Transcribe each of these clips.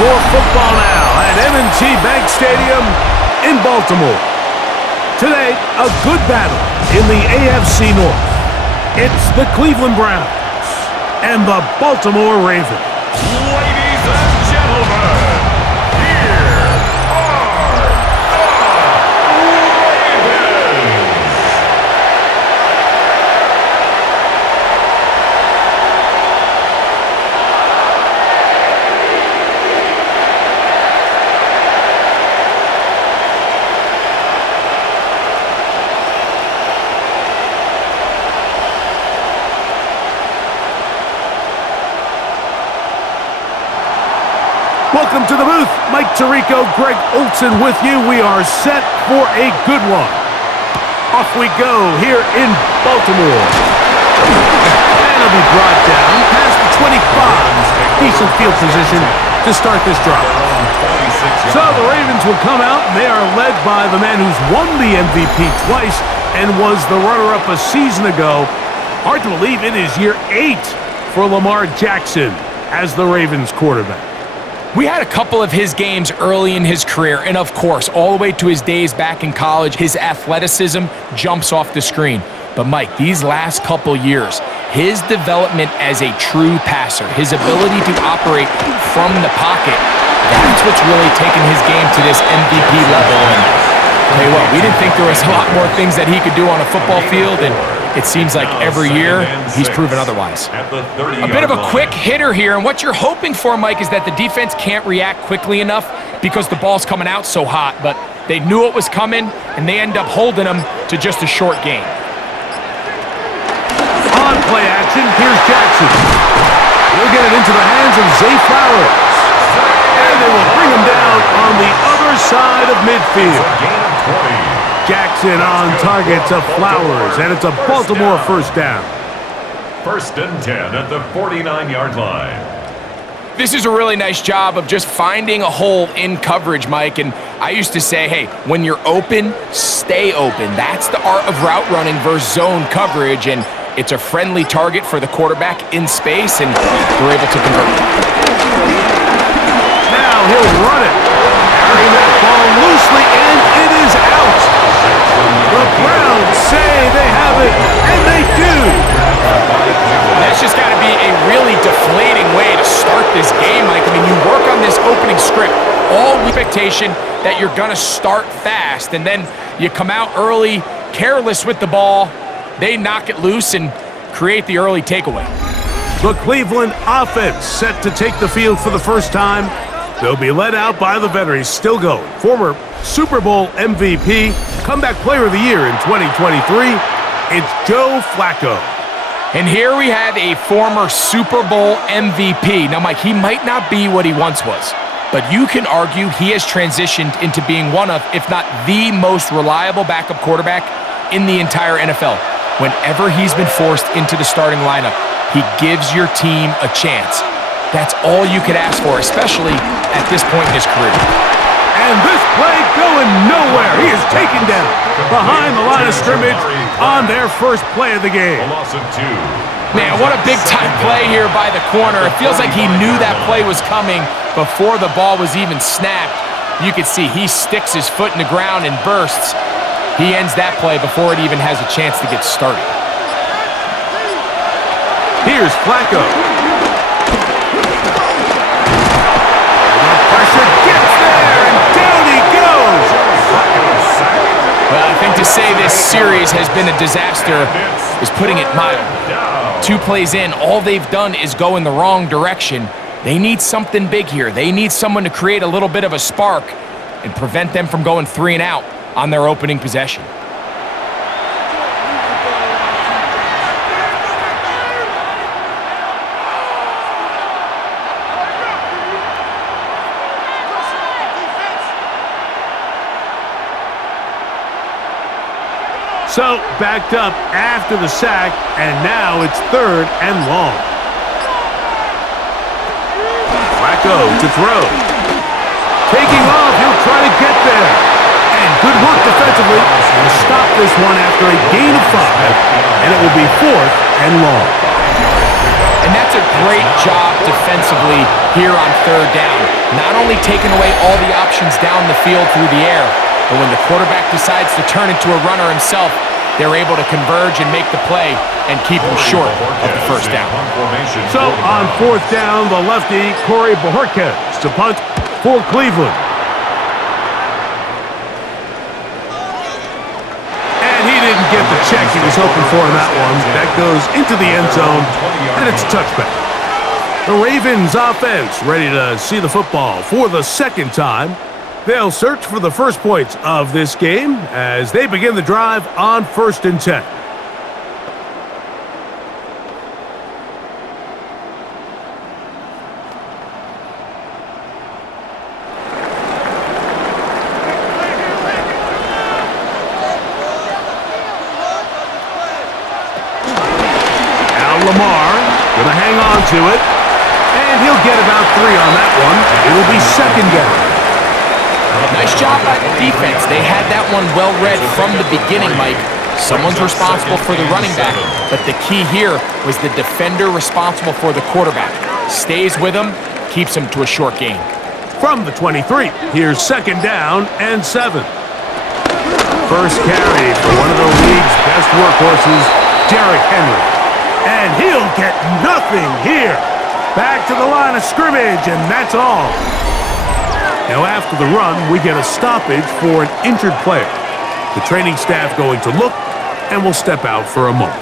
for football now at M&T Bank Stadium in Baltimore. Today, a good battle in the AFC North. It's the Cleveland Browns and the Baltimore Ravens. Ladies and gentlemen, here are the Ravens. Welcome to the booth. Mike Tirico, Greg Olson with you. We are set for a good one. Off we go here in Baltimore. And it'll be brought down past the 25. Decent field position to start this drive. So the Ravens will come out, and they are led by the man who's won the MVP twice and was the runner-up a season ago. Hard to believe it is year 8 for Lamar Jackson as the Ravens quarterback. We had a couple of his games early in his career, and of course, all the way to his days back in college, his athleticism jumps off the screen. But Mike, these last couple years, his development as a true passer, his ability to operate from the pocket, that's what's really taken his game to this MVP level. And I'll tell you what, we didn't think there was a lot more things that he could do on a football field, and it seems like every year he's proven otherwise. A bit of a quick hitter here, and what you're hoping for, Mike, is that the defense can't react quickly enough because the ball's coming out so hot, but they knew it was coming, and they end up holding him to just a short gain. On play action, here's Jackson. He'll get it into the hands of Zay Flowers. And they will bring him down on the other side of midfield. Jackson on target to Flowers, and it's a Baltimore first down. 1st and 10 at the 49-yard line. This is a really nice job of just finding a hole in coverage, Mike. And I used to say, hey, when you're open, stay open. That's the art of route running versus zone coverage, and it's a friendly target for the quarterback in space, and they're able to convert. Now he'll run it. Carrying that ball loosely, and it is out. The Browns say they have it, and they do. That's just got to be a really deflating way to start this game, Mike. I mean, you work on this opening script, all expectation that you're going to start fast, and then you come out early, careless with the ball. They knock it loose and create the early takeaway. The Cleveland offense set to take the field for the first time. They'll be led out by the veteran, still going, former Super Bowl MVP, comeback player of the year in 2023. It's Joe Flacco. And here we have a former Super Bowl MVP. Now, Mike, he might not be what he once was, but you can argue he has transitioned into being one of, if not the most reliable backup quarterback in the entire NFL. Whenever he's been forced into the starting lineup, he gives your team a chance. That's all you could ask for, especially at this point in his career. And this play going nowhere. He is taken down behind the line of scrimmage on their first play of the game. Man, what a big-time play here by the corner. It feels like he knew that play was coming before the ball was even snapped. You can see he sticks his foot in the ground and bursts. He ends that play before it even has a chance to get started. Here's Flacco. Pressure gets there, and down he goes. Well, I think to say this series has been a disaster is putting it mild. 2 plays in, all they've done is go in the wrong direction. They need something big here. They need someone to create a little bit of a spark and prevent them from going 3 and out on their opening possession. So, backed up after the sack, and now it's 3rd and long. Flacco to throw. Taking off, he'll try to get there. And good work defensively to stop this one after a gain of 5, and it will be 4th and long. And that's a great job defensively here on third down. Not only taking away all the options down the field through the air, but when the quarterback decides to turn into a runner himself, they're able to converge and make the play and keep him short of the first down. So on fourth down, the lefty, Corey Bojorquez to punt for Cleveland. And he didn't get the check he was hoping for in that one. That goes into the end zone, and it's a touchback. The Ravens offense ready to see the football for the second time. They'll search for the first points of this game as they begin the drive on 1st and 10. Now Lamar gonna hang on to it, and he'll get about 3 on that one. It'll be second down. Nice job by the defense. They had that one well read from the beginning, Mike. Someone's responsible for the running back, but the key here was the defender responsible for the quarterback. Stays with him, keeps him to a short gain. From the 23, here's second down and 7. First carry for one of the league's best workhorses, Derrick Henry. And he'll get nothing here. Back to the line of scrimmage, and that's all. Now after the run, we get a stoppage for an injured player. The training staff going to look, and we'll step out for a moment.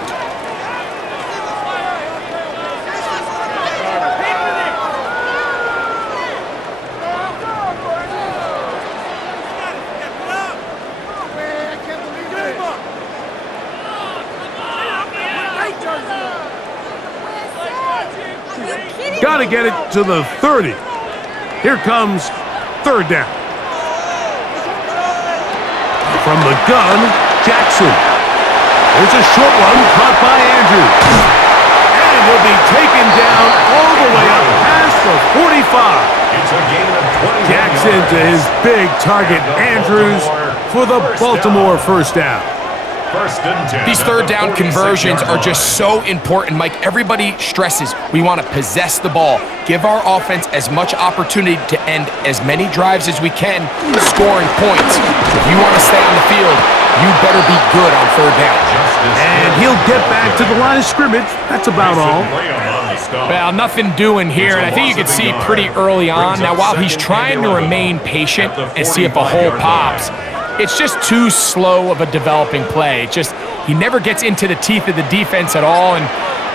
Got to get it to the 30. Here comes third down. From the gun, Jackson. There's a short one caught by Andrews. And he'll be taken down all the way up past the 45. It's a gain of 21 Jackson to his big target, Andrews, for the Baltimore first down. First and 10. These third down conversions are just so important, Mike. Everybody stresses we want to possess the ball, give our offense as much opportunity to end as many drives as we can, scoring points. If you want to stay on the field, you better be good on third down. And he'll get back to the line of scrimmage. That's about all. Well, nothing doing here, and I think you can see pretty early on. Now, while he's trying to remain patient and see if a hole pops, it's just too slow of a developing play. It just, he never gets into the teeth of the defense at all and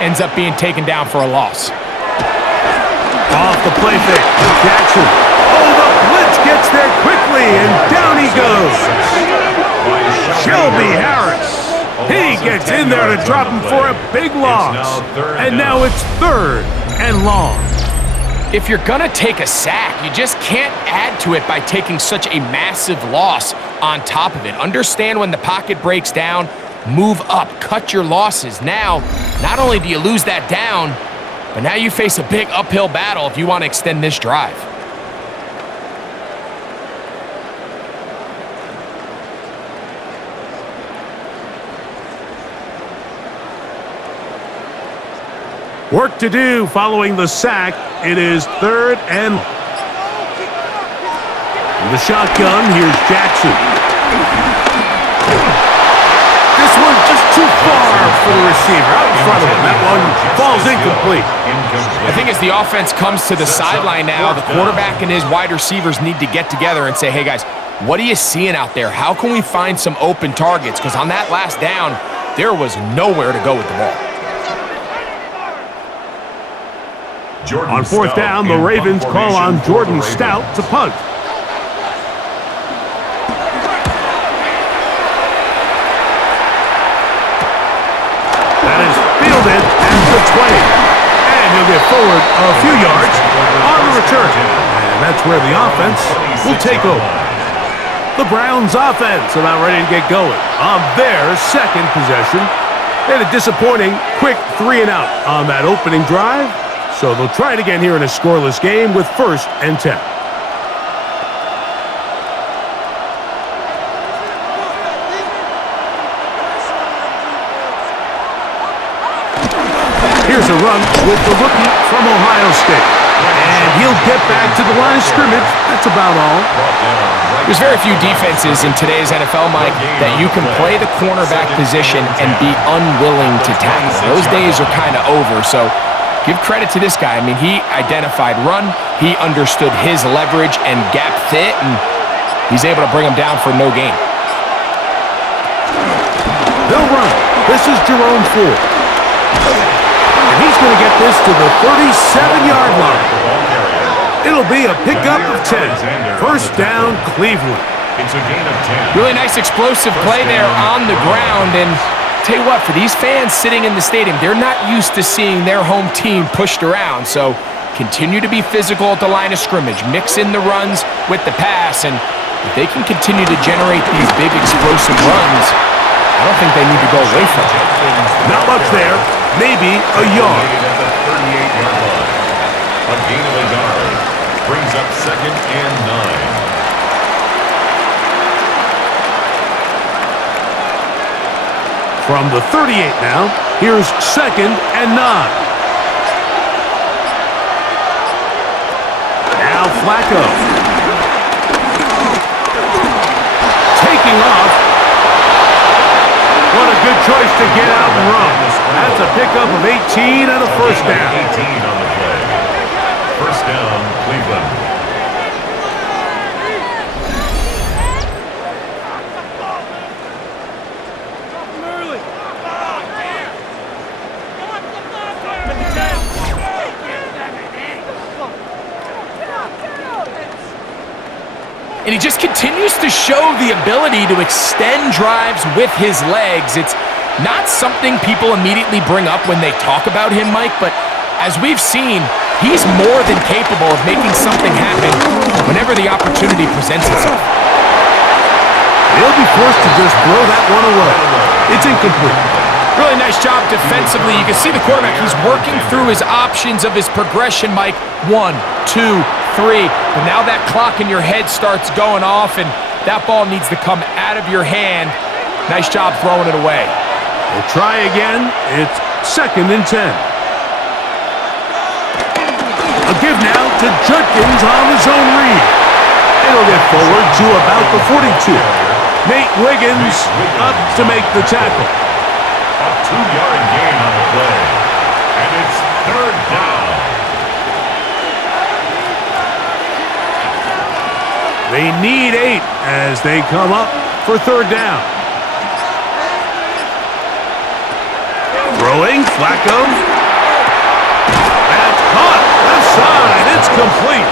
ends up being taken down for a loss. Off the play fake, Jackson. Oh, the blitz gets there quickly, and down he goes. Shelby Harris. He gets in there to drop him for a big loss. And now it's third and long. If you're gonna take a sack, you just can't add to it by taking such a massive loss on top of it. Understand when the pocket breaks down, move up, cut your losses. Now, not only do you lose that down, but now you face a big uphill battle if you want to extend this drive. Work to do following the sack. It is third and in the shotgun, here's Jackson. This one just too far for the receiver. Out in front of him. That one falls incomplete. I think as the offense comes to the sideline now, the quarterback and his wide receivers need to get together and say, hey guys, what are you seeing out there? How can we find some open targets? Because on that last down, there was nowhere to go with the ball. On fourth down, the Ravens call on Jordan Stout to punt. That is fielded at the 20. And he'll get forward a few yards on the return. And that's where the offense will take over. The Browns offense about ready to get going on their second possession. They had a disappointing quick 3 and out on that opening drive. So they'll try it again here in a scoreless game with first and 10. Here's a run with the rookie from Ohio State. And he'll get back to the line of scrimmage. That's about all. There's very few defenses in today's NFL, Mike, that you can play the cornerback position and be unwilling to tackle. Those days are kind of over, so give credit to this guy. I mean, he identified run, he understood his leverage and gap fit, and he's able to bring him down for no gain. They'll run. This is Jerome Ford. And he's going to get this to the 37-yard line. It'll be a pickup of 10. First down, Cleveland. It's a gain of 10. Really nice explosive play there on the ground. And tell you what, for these fans sitting in the stadium, they're not used to seeing their home team pushed around. So continue to be physical at the line of scrimmage. Mix in the runs with the pass. And if they can continue to generate these big explosive runs, I don't think they need to go away from it. Not much there. Maybe a yard. At the 38-yard line. A gain of a yard. Brings up 2nd and 9. From the 38 now, here's 2nd and 9. Now Flacco. Taking off. What a good choice to get out and run. That's a pickup of 18 and a first down. 18 on the play. First down, Cleveland. And he just continues to show the ability to extend drives with his legs. It's not something people immediately bring up when they talk about him, Mike, but as we've seen, he's more than capable of making something happen whenever the opportunity presents itself. He'll be forced to just throw that one away. It's incomplete. Really nice job defensively. You can see the quarterback. He's working through his options of his progression, Mike. 1, 2, 3. But now that clock in your head starts going off, and that ball needs to come out of your hand. Nice job throwing it away. We'll try again. It's 2nd and 10. A give now to Judkins on his own read. It'll get forward to about the 42. Nate Wiggins up to make the tackle. A 2-yard gain on the play. And it's 3rd down. They need 8 as they come up for 3rd down. Throwing, Flacco. That's caught. Left side. It's complete.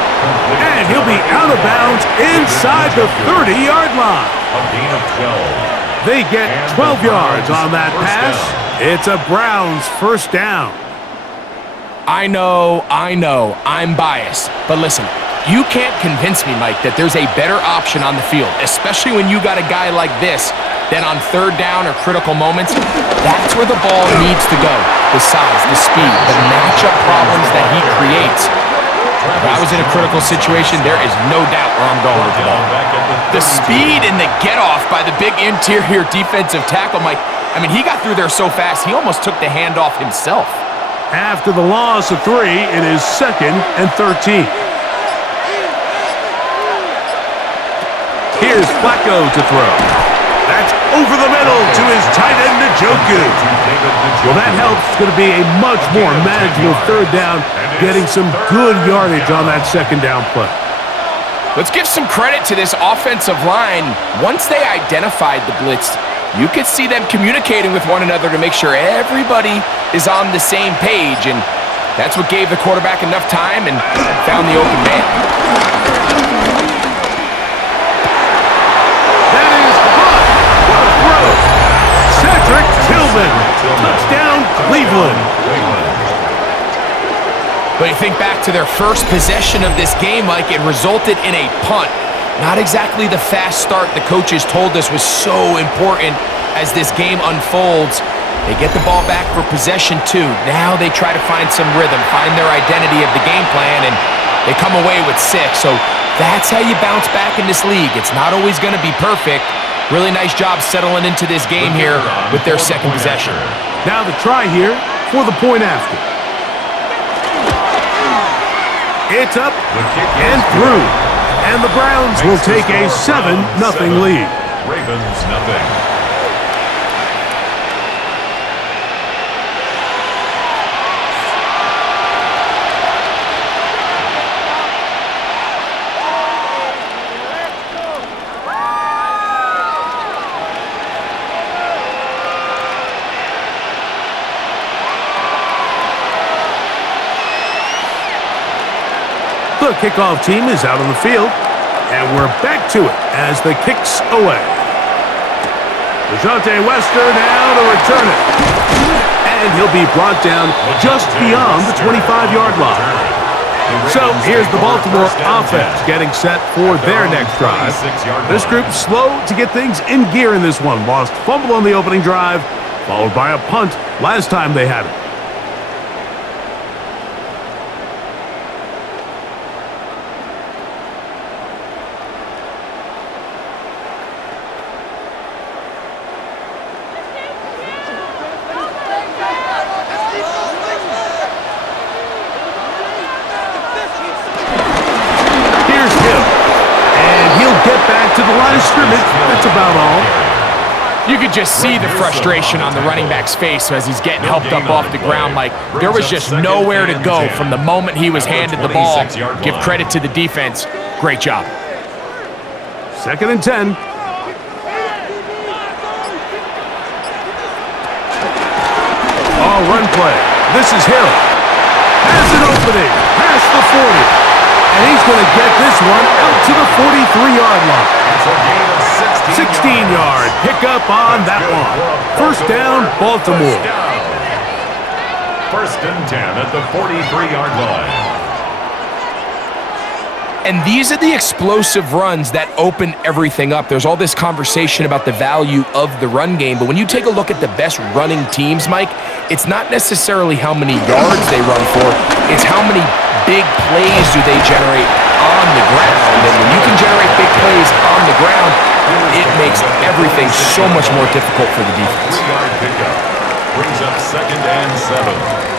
And he'll be out of bounds inside the 30-yard line. A gain of 12. They get 12 yards on that pass. It's a Browns first down. I know, I'm biased. But listen, you can't convince me, Mike, that there's a better option on the field, especially when you got a guy like this, then on 3rd down or critical moments, that's where the ball needs to go. The size, the speed, the matchup problems that he creates. If I was in a critical situation, there is no doubt where I'm going with the ball. The speed and the get-off by the big interior defensive tackle, Mike, I mean, he got through there so fast, he almost took the handoff himself. After the loss of 3, it is 2nd and 13. Here's Flacco to throw. That's over the middle to his tight end, Njoku. Well, that helps. It's going to be a much more manageable 3rd down, getting some good yardage on that 2nd down play. Let's give some credit to this offensive line. Once they identified the blitz, you could see them communicating with one another to make sure everybody is on the same page, and that's what gave the quarterback enough time and found the open man. That is caught. What a throw. Cedric Tillman. Touchdown, Cleveland. But you think back to their first possession of this game, Mike, it resulted in a punt. Not exactly the fast start the coaches told us was so important as this game unfolds. They get the ball back for possession 2. Now they try to find some rhythm, find their identity of the game plan, and they come away with 6. So that's how you bounce back in this league. It's not always going to be perfect. Really nice job settling into this game here with their 2nd possession. Now the try here for the point after. It's up The kick and is through. good. And the Browns will Makes the take a score 7-0 7. lead. Ravens nothing. The kickoff team is out on the field, and we're back to it as the kick's away. DeJounte Wester now to return it. And he'll be brought down just beyond the 25-yard line. So here's the Baltimore offense getting set for their next drive. This group slow to get things in gear in this one. Lost fumble on the opening drive, followed by a punt last time they had it. To the line of scrimmage, that's about all. You could just see the frustration on the running back's face as he's getting helped up off the ground. Like, there was just nowhere to go from the moment he was handed the ball. Give credit to the defense. Great job. 2nd and 10. Oh, run play. This is Hill. Has an opening. Past the 40. And he's going to get this one out to the 43-yard line. 16-yard pickup on that one. First down, Baltimore. 1st and 10 at the 43-yard line. And these are the explosive runs that open everything up. There's all this conversation about the value of the run game, but when you take a look at the best running teams, Mike, it's not necessarily how many yards they run for, it's how many big plays do they generate on the ground. And when you can generate big plays on the ground, it makes everything so much more difficult for the defense. 3-yard pickup brings up 2nd and 7.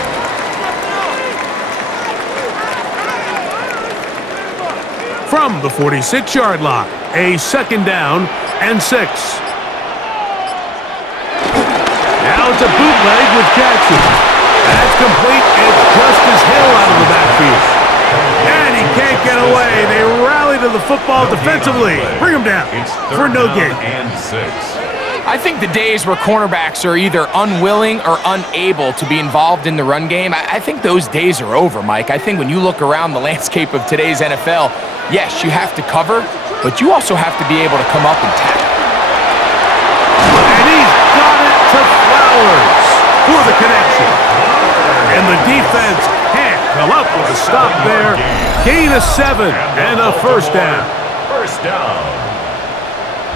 From the 46-yard line, a 2nd down and 6. Now it's a bootleg with Jackson. That's complete. It's Justice Hill out of the backfield. And he can't get away. They rally to the football defensively. Bring him down for no gain. And 6. I think the days where cornerbacks are either unwilling or unable to be involved in the run game, I think those days are over, Mike. I think when you look around the landscape of today's NFL, yes, you have to cover, but you also have to be able to come up and tackle. And he's got it to Flowers for the connection. And the defense can't come up with a stop there. Gain of 7 and a first down. First down.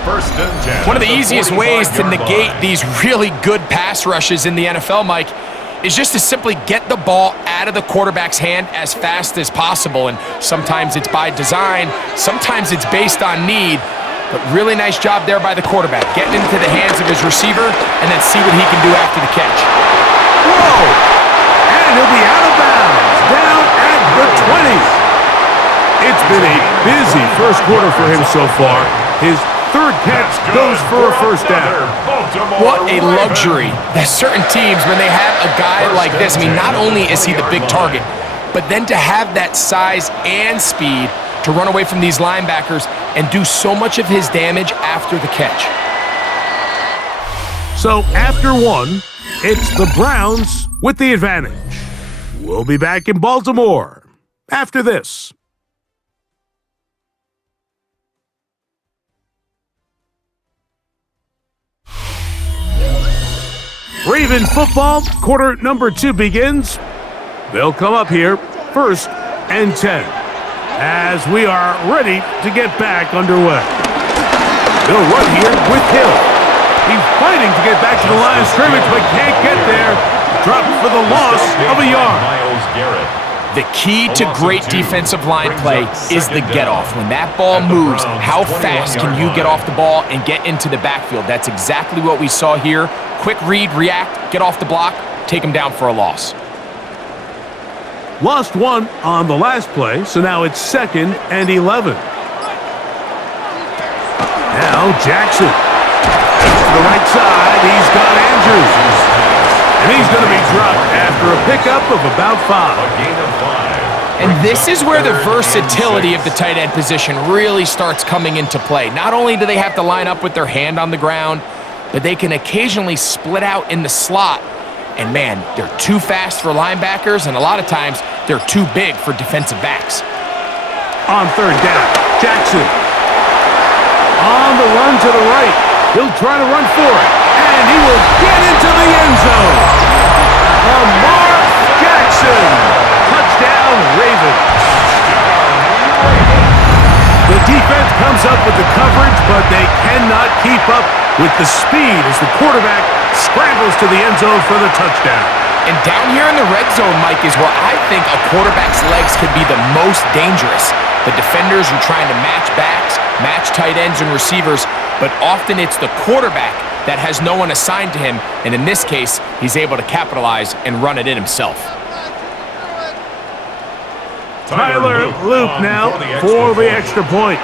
1st and 10. One of the easiest ways to negate these really good pass rushes in the NFL, Mike, is just to simply get the ball out of the quarterback's hand as fast as possible. And sometimes it's by design, sometimes it's based on need. But really nice job there by the quarterback, getting into the hands of his receiver and then see what he can do after the catch. Whoa! And he'll be out of bounds, down at the 20. It's been a busy first quarter for him so far. His 3rd catch goes for a first down. What a luxury that certain teams, when they have a guy like this, I mean, not only is he the big target, but then to have that size and speed to run away from these linebackers and do so much of his damage after the catch. So after 1, it's the Browns with the advantage. We'll be back in Baltimore after this. Raven football, quarter number 2 begins. They'll come up here, 1st and 10, as we are ready to get back underway. They'll run here with Hill. He's fighting to get back to the line of scrimmage, but can't get there. Dropped for the loss of a yard. Myles Garrett. The key to great defensive line play is the get-off. When that ball moves, how fast can you get off the ball and get into the backfield? That's exactly what we saw here. Quick read, react, get off the block, take him down for a loss. Lost one on the last play, so now it's 2nd and 11. Now Jackson. To the right side, he's got Andrews. And he's going to be dropped after a pickup of about 5. A gain of 5. And this is where the versatility of the tight end position really starts coming into play. Not only do they have to line up with their hand on the ground, but they can occasionally split out in the slot. And man, they're too fast for linebackers, and a lot of times they're too big for defensive backs. On 3rd down, Jackson. On the run to the right. He'll try to run for it. And he will get into the end zone. Lamar Jackson. Touchdown, Ravens. The defense comes up with the coverage, but they cannot keep up with the speed as the quarterback scrambles to the end zone for the touchdown. And down here in the red zone, Mike, is where I think a quarterback's legs could be the most dangerous. The defenders are trying to match backs, match tight ends and receivers, but often it's the quarterback that has no one assigned to him, and in this case, he's able to capitalize and run it in himself. Tyler Loop now for the extra point.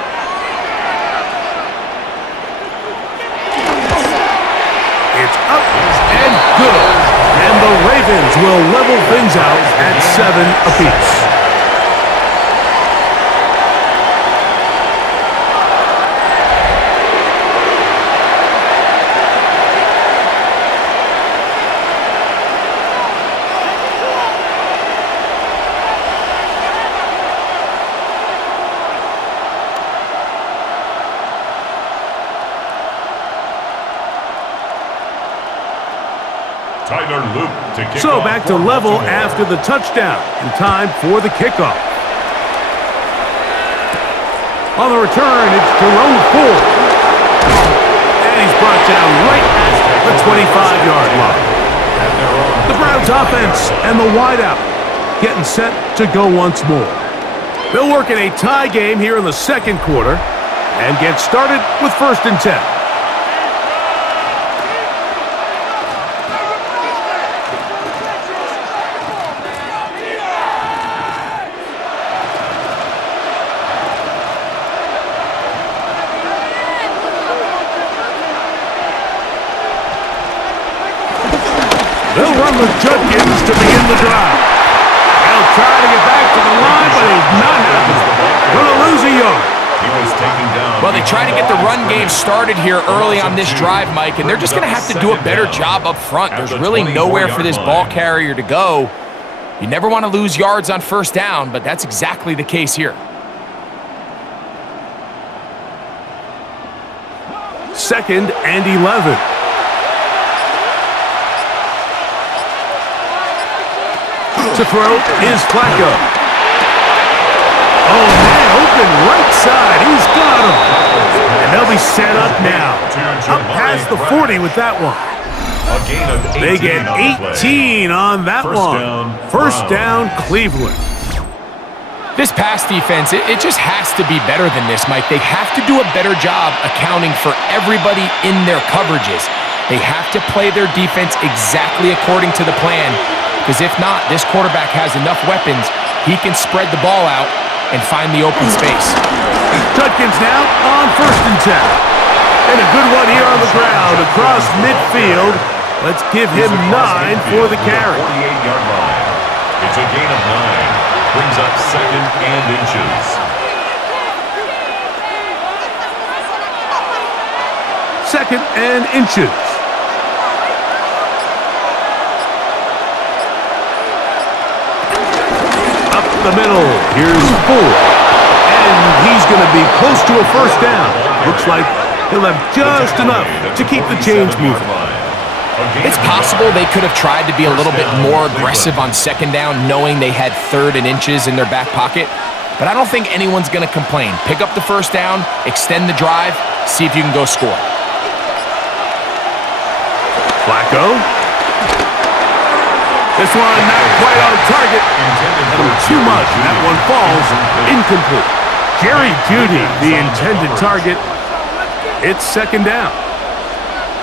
It's up and good. And the Ravens will level things out at 7 apiece. So back to level after the touchdown, and time for the kickoff. On the return, it's Jerome Ford. And he's brought down right at the 25-yard line. The Browns offense and the wideout getting set to go once more. They'll work in a tie game here in the 2nd quarter and get started with 1st and 10. They'll run with Judkins to begin the drive. They'll try to get back to the line, but it's not happening. Going to lose a yard. He was taken down. Well, they try to get the run game started here early on this drive, Mike, and they're just going to have to do a better job up front. There's really nowhere for this ball carrier to go. You never want to lose yards on 1st down, but that's exactly the case here. 2nd and 11. To throw is Flacco. Oh, man, open right side. He's got him. And they'll be set up now. Up past the 40 with that one. They get 18 on that one. First down, Cleveland. This pass defense, it just has to be better than this, Mike. They have to do a better job accounting for everybody in their coverages. They have to play their defense exactly according to the plan. Because if not, this quarterback has enough weapons, he can spread the ball out and find the open space. Judkins now on 1st and 10. And a good one here on the ground across midfield. Let's give him 9 for the carry. 48-yard line. It's a gain of 9. Brings up 2nd and inches. 2nd and inches. The middle, here's Ford, and he's going to be close to a 1st down. Looks like he'll have just enough to keep the chains moving. It's possible they could have tried to be a little bit more aggressive on 2nd down, knowing they had 3rd and inches in their back pocket, but I don't think anyone's going to complain. Pick up the 1st down, extend the drive, see if you can go score. Flacco. This one not quite on target. A little too much. That one falls incomplete. Jerry Jeudy, the intended target. It's 2nd down.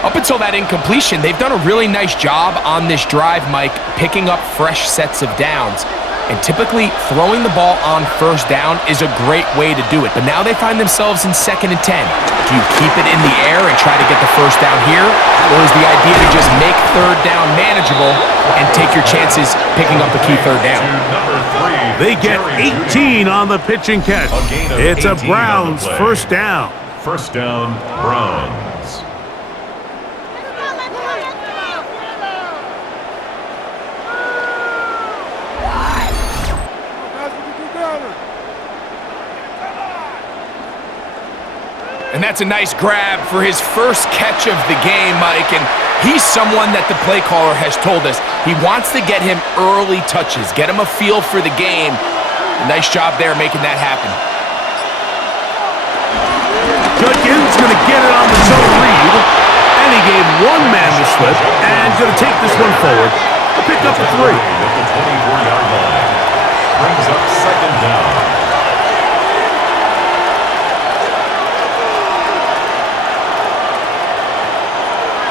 Up until that incompletion, they've done a really nice job on this drive, Mike, picking up fresh sets of downs. And typically, throwing the ball on first down is a great way to do it. But now they find themselves in 2nd and 10. Do you keep it in the air and try to get the first down here? Or is the idea to just make 3rd down manageable and take your chances picking up a key 3rd down? They get 18 on the pitch and catch. It's a Browns first down. First down, Browns. And that's a nice grab for his first catch of the game, Mike. And he's someone that the play caller has told us he wants to get him early touches, get him a feel for the game. A nice job there making that happen. Judkins going to get it on the zone read. And he gave one man the slip and going to take this one forward. A pick up a 3. At the 24-yard line. Brings up 2nd down.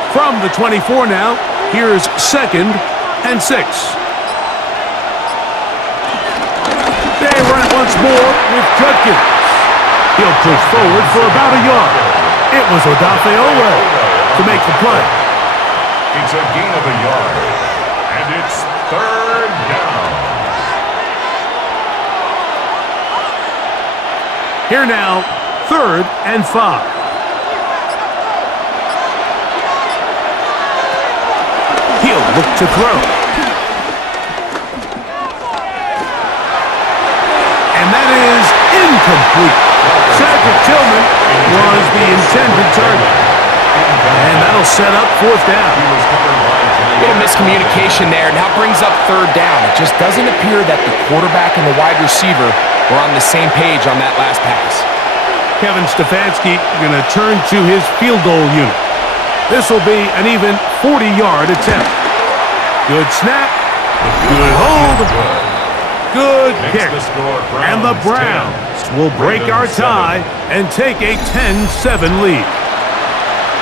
From the 24 now, here's 2nd and 6. They run it once more with Judkins. He'll push forward for about a yard. It was Odafe Owe to make the play. It's a gain of a yard. And it's 3rd down. Here now, 3rd and 5. He'll look to throw. And that is incomplete. Cedric Tillman was the intended target. And that'll set up 4th down. A little miscommunication there. Now brings up 3rd down. It just doesn't appear that the quarterback and the wide receiver were on the same page on that last pass. Kevin Stefanski going to turn to his field goal unit. This will be an even 40-yard attempt. Good snap. Good hold. Good kick. And the Browns will break our tie and take a 10-7 lead.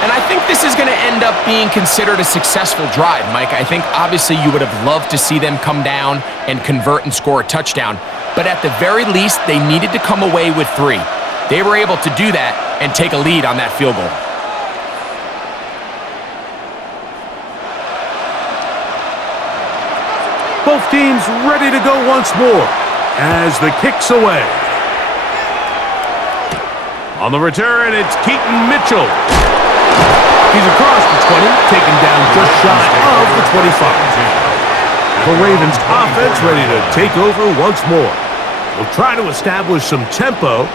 And I think this is going to end up being considered a successful drive, Mike. I think obviously you would have loved to see them come down and convert and score a touchdown. But at the very least, they needed to come away with 3. They were able to do that and take a lead on that field goal. Both teams ready to go once more as the kick's away. On the return, it's Keaton Mitchell. He's across the 20, taken down just shy of the 25. The Ravens offense ready to take over once more. They'll try to establish some tempo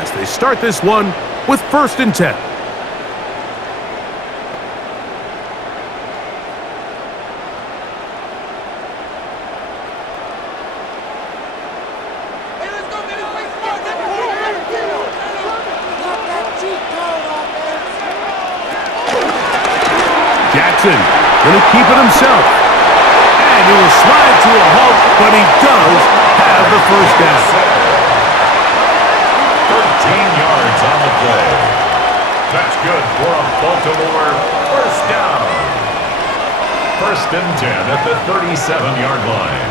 as they start this one with 1st and 10. Going to keep it himself. And he will slide to a halt, but he does have the first down. 13 yards on the play. That's good for a Baltimore first down. 1st and 10 at the 37-yard line.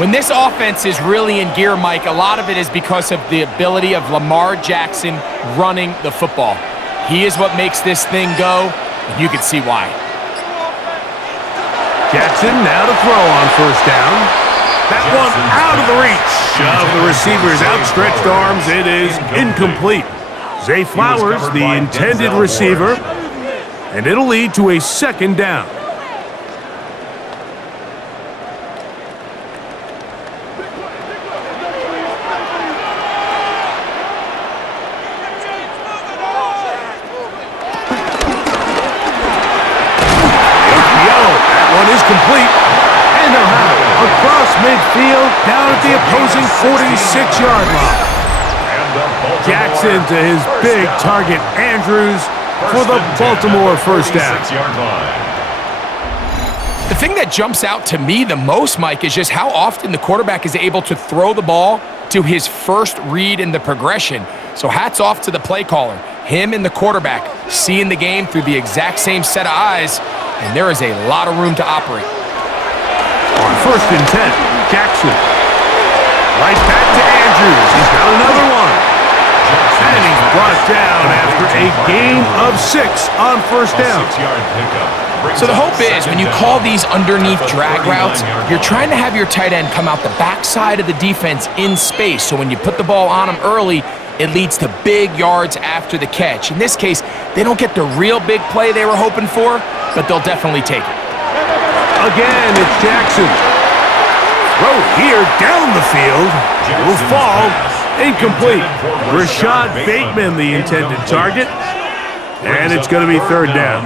When this offense is really in gear, Mike, a lot of it is because of the ability of Lamar Jackson running the football. He is what makes this thing go, and you can see why. Jackson now to throw on 1st down. That one out of the reach of the receiver's outstretched arms. It is incomplete. Zay Flowers, the intended receiver, and it'll lead to a 2nd down. Complete, and they'll have it across midfield down at the opposing 46-yard line. Jackson to his big target, Andrews, for the Baltimore first down. The thing that jumps out to me the most, Mike, is just how often the quarterback is able to throw the ball to his first read in the progression. So hats off to the play caller. Him and the quarterback seeing the game through the exact same set of eyes, and there is a lot of room to operate. On 1st and 10, Jackson Right back to Andrews. He's got another one. And he's brought down after a gain of 6 on first down. So the hope is when you call these underneath drag routes, you're trying to have your tight end come out the backside of the defense in space. So when you put the ball on him early, it leads to big yards after the catch. In this case, they don't get the real big play they were hoping for, but they'll definitely take it. Again, it's Jackson. Throw here down the field. Will fall. Incomplete. Rashad Bateman, the intended target. And it's going to be third down.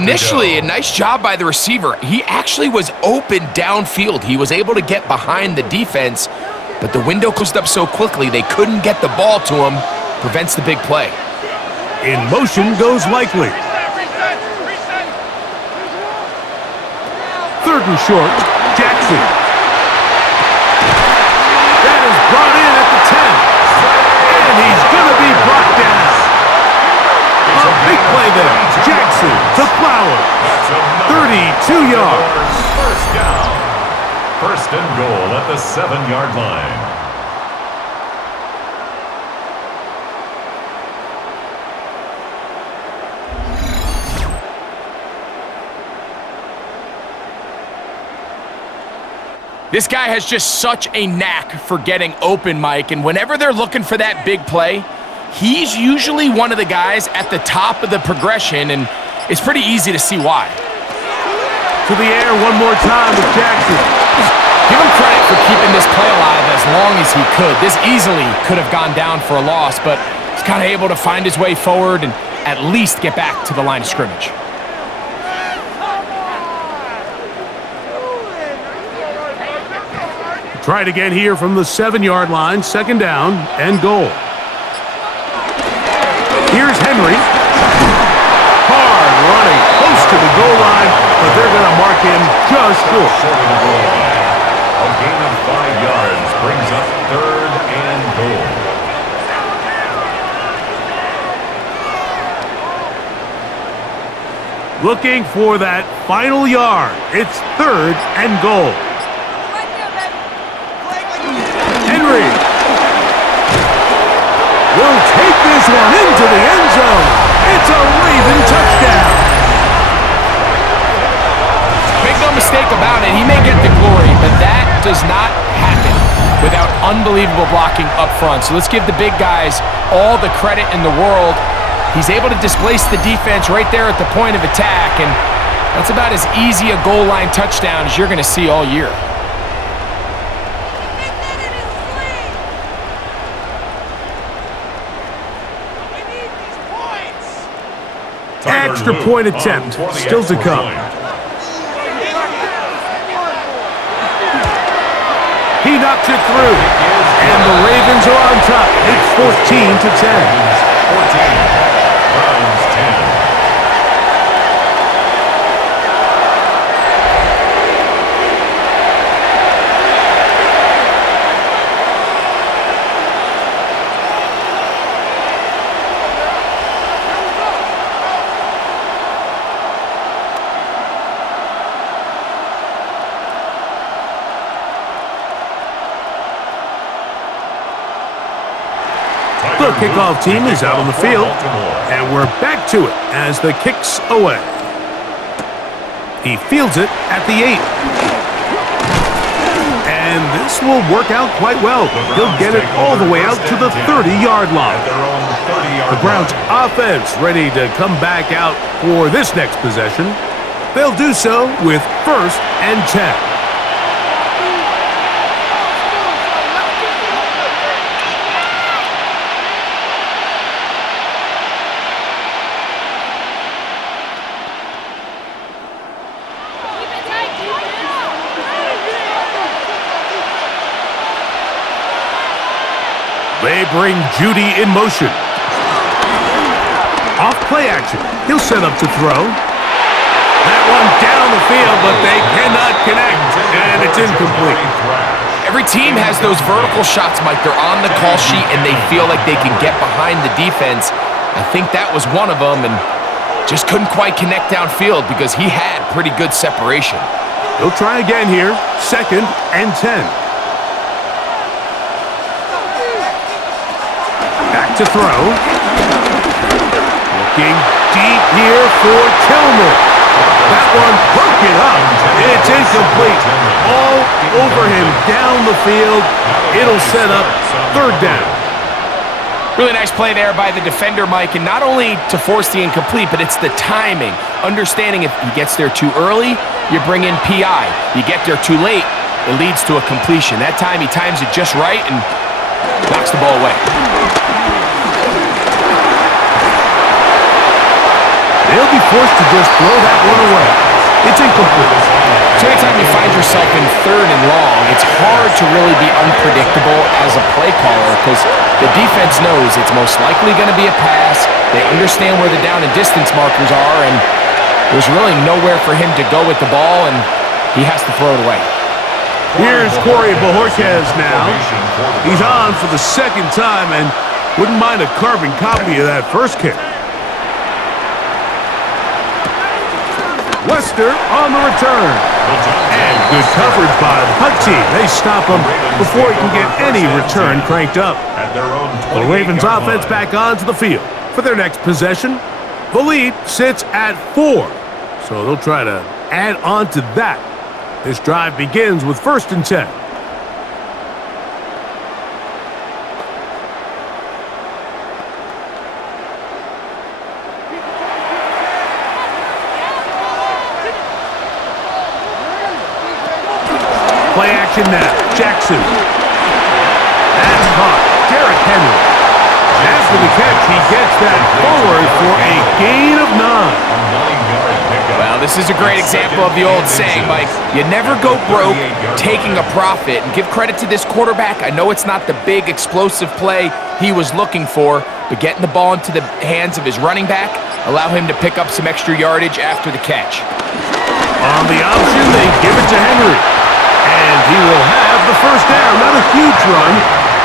Initially, a nice job by the receiver. He actually was open downfield. He was able to get behind the defense, but the window closed up so quickly they couldn't get the ball to him. Prevents the big play. In motion goes Likely. Third and short, Jackson. That is brought in at the 10. And he's going to be brought down. A big play there. Jackson to Flower. 32 yards. First down. First and goal at the 7-yard line. This guy has just such a knack for getting open, Mike, and whenever they're looking for that big play, he's usually one of the guys at the top of the progression, and it's pretty easy to see why. To the air one more time with Jackson. Give him credit for keeping this play alive as long as he could. This easily could have gone down for a loss, but he's kind of able to find his way forward and at least get back to the line of scrimmage. Try it again here from the 7-yard line, second down and goal. Here's Henry. Hard running, close to the goal line, but they're going to mark him just short. A gain of 5 yards brings up third and goal. Looking for that final yard. It's third and goal. Henry will take this one into the end zone. It's a Raven touchdown. Make no mistake about it, he may get the glory, but that does not happen without unbelievable blocking up front. So let's give the big guys all the credit in the world. He's able to displace the defense right there at the point of attack, and that's about as easy a goal line touchdown as you're going to see all year. Extra point attempt still to come. He knocks it through, and the Ravens are on top. It's 14-10. 14. Browns 10. The kickoff team is out on the field, and we're back to it as the kick's away. He fields it at the 8. And this will work out quite well. He'll get it all the way out to the 30-yard line. The Browns offense ready to come back out for this next possession. They'll do so with first and 10. They bring Judy in motion. Off play action. He'll set up to throw. That one down the field, but they cannot connect, and it's incomplete. Every team has those vertical shots, Mike. They're on the call sheet, and they feel like they can get behind the defense. I think that was one of them, and just couldn't quite connect downfield because he had pretty good separation. He'll try again here. Second and 10. to throw. Looking deep here for Tillman. That one broken up. It's incomplete. All over him down the field. It'll set up third down. Really nice play there by the defender, Mike, and not only to force the incomplete, but it's the timing. Understanding if he gets there too early, you bring in PI. You get there too late, it leads to a completion. That time he times it just right and knocks the ball away. They'll be forced to just throw that one away. It's incomplete. So anytime you find yourself in third and long, it's hard to really be unpredictable as a play caller because the defense knows it's most likely going to be a pass. They understand where the down and distance markers are, and there's really nowhere for him to go with the ball, and he has to throw it away. Here's Corey Bojorquez now. He's on for the second time and wouldn't mind a carbon copy of that first kick. Wester on the return. And good coverage by the punt team. They stop him before he can get any return cranked up. The Ravens offense back onto the field for their next possession. The lead sits at 4, so they'll try to add on to that. This drive begins with 1st and 10. Play action now. Jackson. That's caught. Derrick Henry. After the catch, he gets that forward for a gain of 9. Well, this is a great example of the old saying, Mike. You never go broke taking a profit. And give credit to this quarterback. I know it's not the big explosive play he was looking for, but getting the ball into the hands of his running back allow him to pick up some extra yardage after the catch. On the option, they give it to Henry. And he will have the first down. Not a huge run,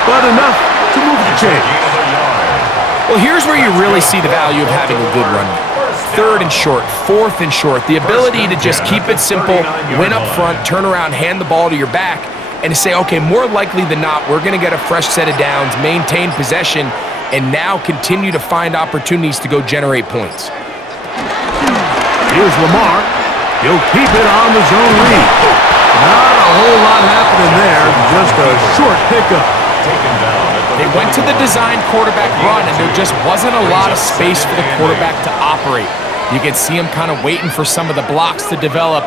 but enough to move the chains. Well, here's where you really see the value of having a good run. 3rd and short, 4th and short. The ability to just keep it simple, win up front, turn around, hand the ball to your back, and to say, okay, more likely than not, we're going to get a fresh set of downs, maintain possession, and now continue to find opportunities to go generate points. Here's Lamar. He'll keep it on the zone read. Not a whole lot happening there, just a short pickup. They went to the design quarterback run, and there just wasn't a lot of space for the quarterback to operate. You can see him kind of waiting for some of the blocks to develop.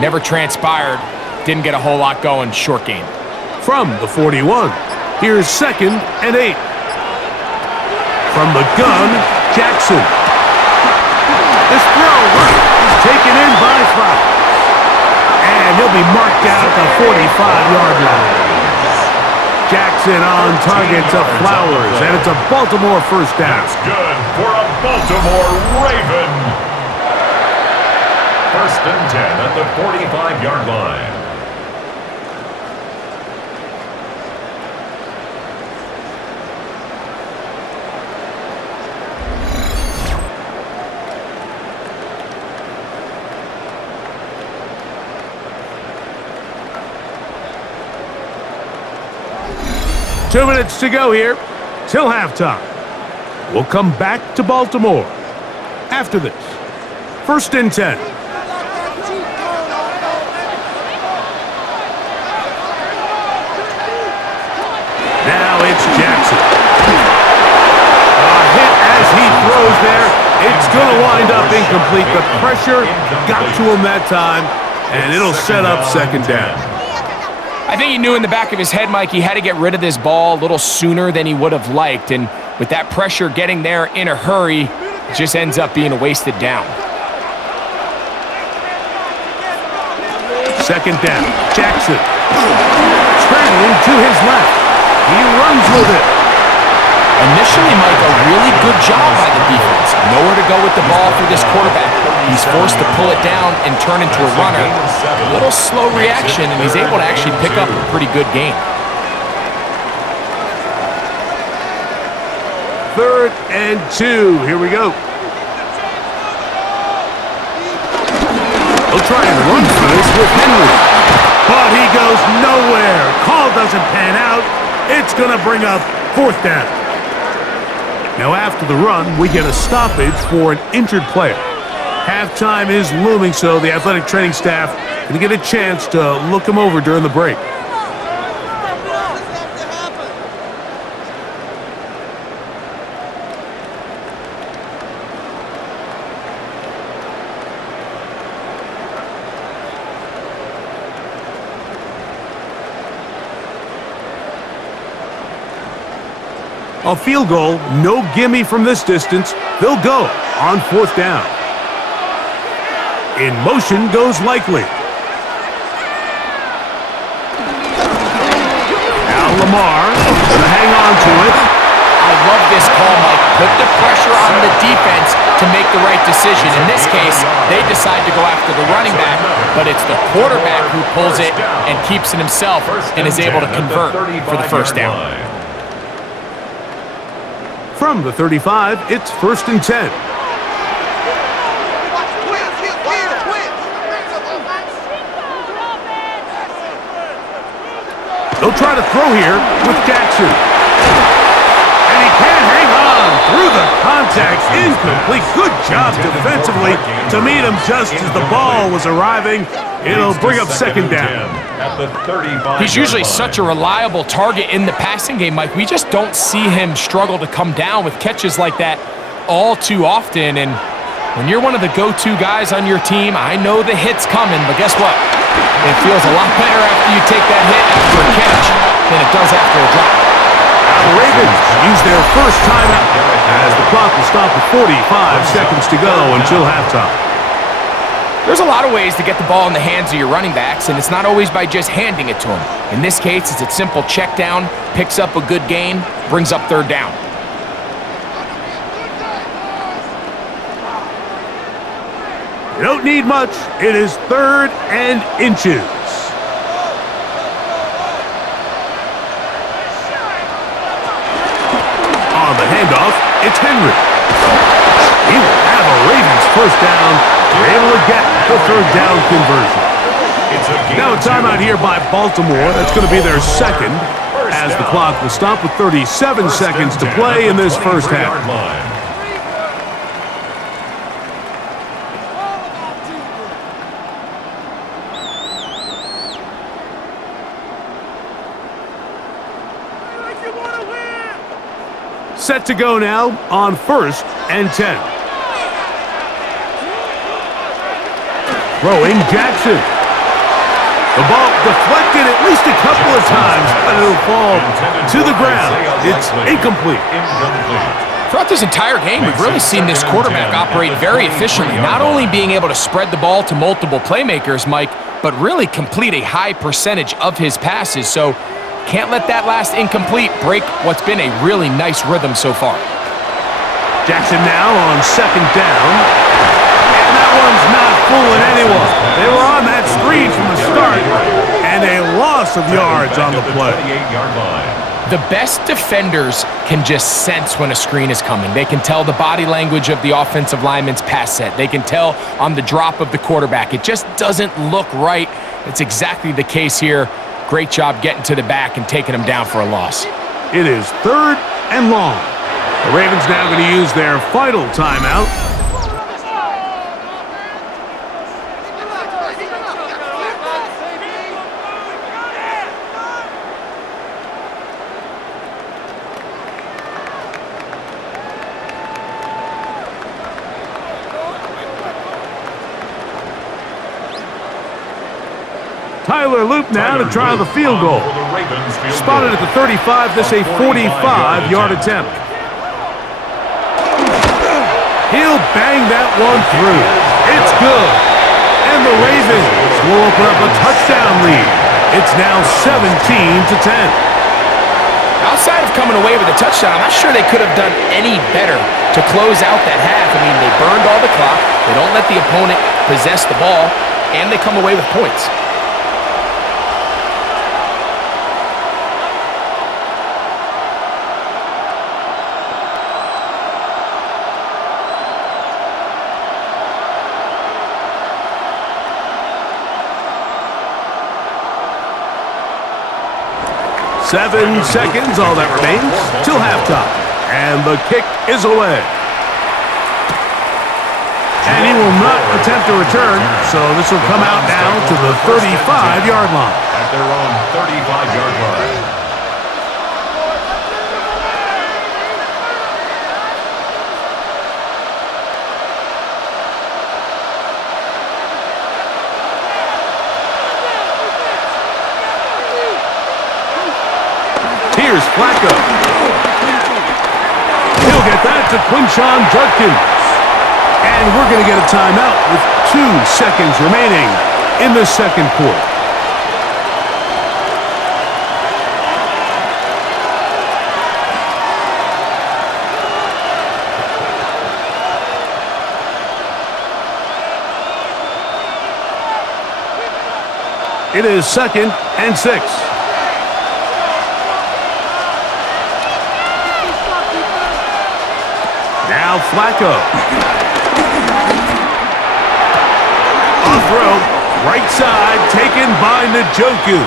Never transpired. Didn't get a whole lot going. Short game. From the 41, here's 2nd and 8. From the gun, Jackson. This throw is taken in by Flowers. And he'll be marked down at the 45-yard line. Jackson on target to Flowers, and it's a Baltimore first down. That's good for a Baltimore Raven. 1st and 10 at the 45-yard line. Two minutes to go here till halftime. We'll come back to Baltimore after this. 1st and 10. Now it's Jackson. A hit as he throws there. It's going to wind up incomplete. The pressure got to him that time, and it'll set up 2nd down. I think he knew in the back of his head, Mike, he had to get rid of this ball a little sooner than he would have liked. And with that pressure getting there in a hurry, it just ends up being a wasted down. 2nd down. Jackson. Scrambling to his left. He runs with it. Initially, Mike, a really good job by the defense. Nowhere to go with the ball for this quarterback. He's forced to pull it down and turn into a runner. A little slow reaction, and he's able to actually pick up a pretty good game. 3rd and 2. Here we go. They'll try and run for this with Henry. But he goes nowhere. Call doesn't pan out. It's going to bring up 4th down. Now after the run, we get a stoppage for an injured player. Halftime is looming, so the athletic training staff going to get a chance to look him over during the break. A field goal, no gimme from this distance. They'll go on 4th down. In motion goes Likely. Now Lamar gonna hang on to it. I love this call, Mike. Put the pressure on the defense to make the right decision. In this case, they decide to go after the running back, but it's the quarterback who pulls it and keeps it himself and is able to convert for the first down. From the 35, it's 1st and 10. They'll try to throw here with Jackson. And he can't hang on through the contact. Incomplete. Good job defensively to meet him just as the ball was arriving. It'll bring up 2nd down. He's usually such a reliable target in the passing game, Mike. We just don't see him struggle to come down with catches like that all too often. And when you're one of the go-to guys on your team, I know the hit's coming, but guess what? It feels a lot better after you take that hit after a catch than it does after a drop. The Ravens use their first timeout as the clock will stop with 45 seconds to go until halftime. There's a lot of ways to get the ball in the hands of your running backs, and it's not always by just handing it to them. In this case, it's a simple check down, picks up a good gain, brings up 3rd down. You don't need much. It is 3rd and inches. On the handoff, it's Henry. He will have a Ravens first down. They're able to get the 3rd down conversion. Now a timeout here by Baltimore. That's going to be their 2nd as the clock will stop with 37 seconds to play in this first half. Set to go now on 1st and 10. Throwing Jackson. The ball deflected at least a couple of times, but it'll fall to the ground. It's incomplete. Throughout this entire game, we've really seen this quarterback operate very efficiently, not only being able to spread the ball to multiple playmakers, Mike, but really complete a high percentage of his passes. So can't let that last incomplete break what's been a really nice rhythm so far. Jackson now on 2nd down. And that one's not fooling anyone. They were on that screen from the start, and a loss of yards on the play. The best defenders can just sense when a screen is coming. They can tell the body language of the offensive lineman's pass set. They can tell on the drop of the quarterback. It just doesn't look right. It's exactly the case here. Great job getting to the back and taking him down for a loss. It is 3rd and long. The Ravens now going to use their final timeout. Tyler Loop now to try the field goal. Spotted at the 35, this a 45-yard attempt. He'll bang that one through. It's good. And the Ravens will open up a touchdown lead. It's now 17-10. Outside of coming away with a touchdown, I'm not sure they could have done any better to close out that half. I mean, they burned all the clock. They don't let the opponent possess the ball, and they come away with points. Seven seconds, all that remains, till halftime. And the kick is away. And he will not attempt to return, so this will come out now to the 35-yard line. At their own 35-yard line. Here's Flacco. He'll get that to Quinshon Judkins. And we're going to get a timeout with 2 seconds remaining in the second quarter. It is 2nd and 6. Now Flacco. Off throw, right side, taken by Njoku.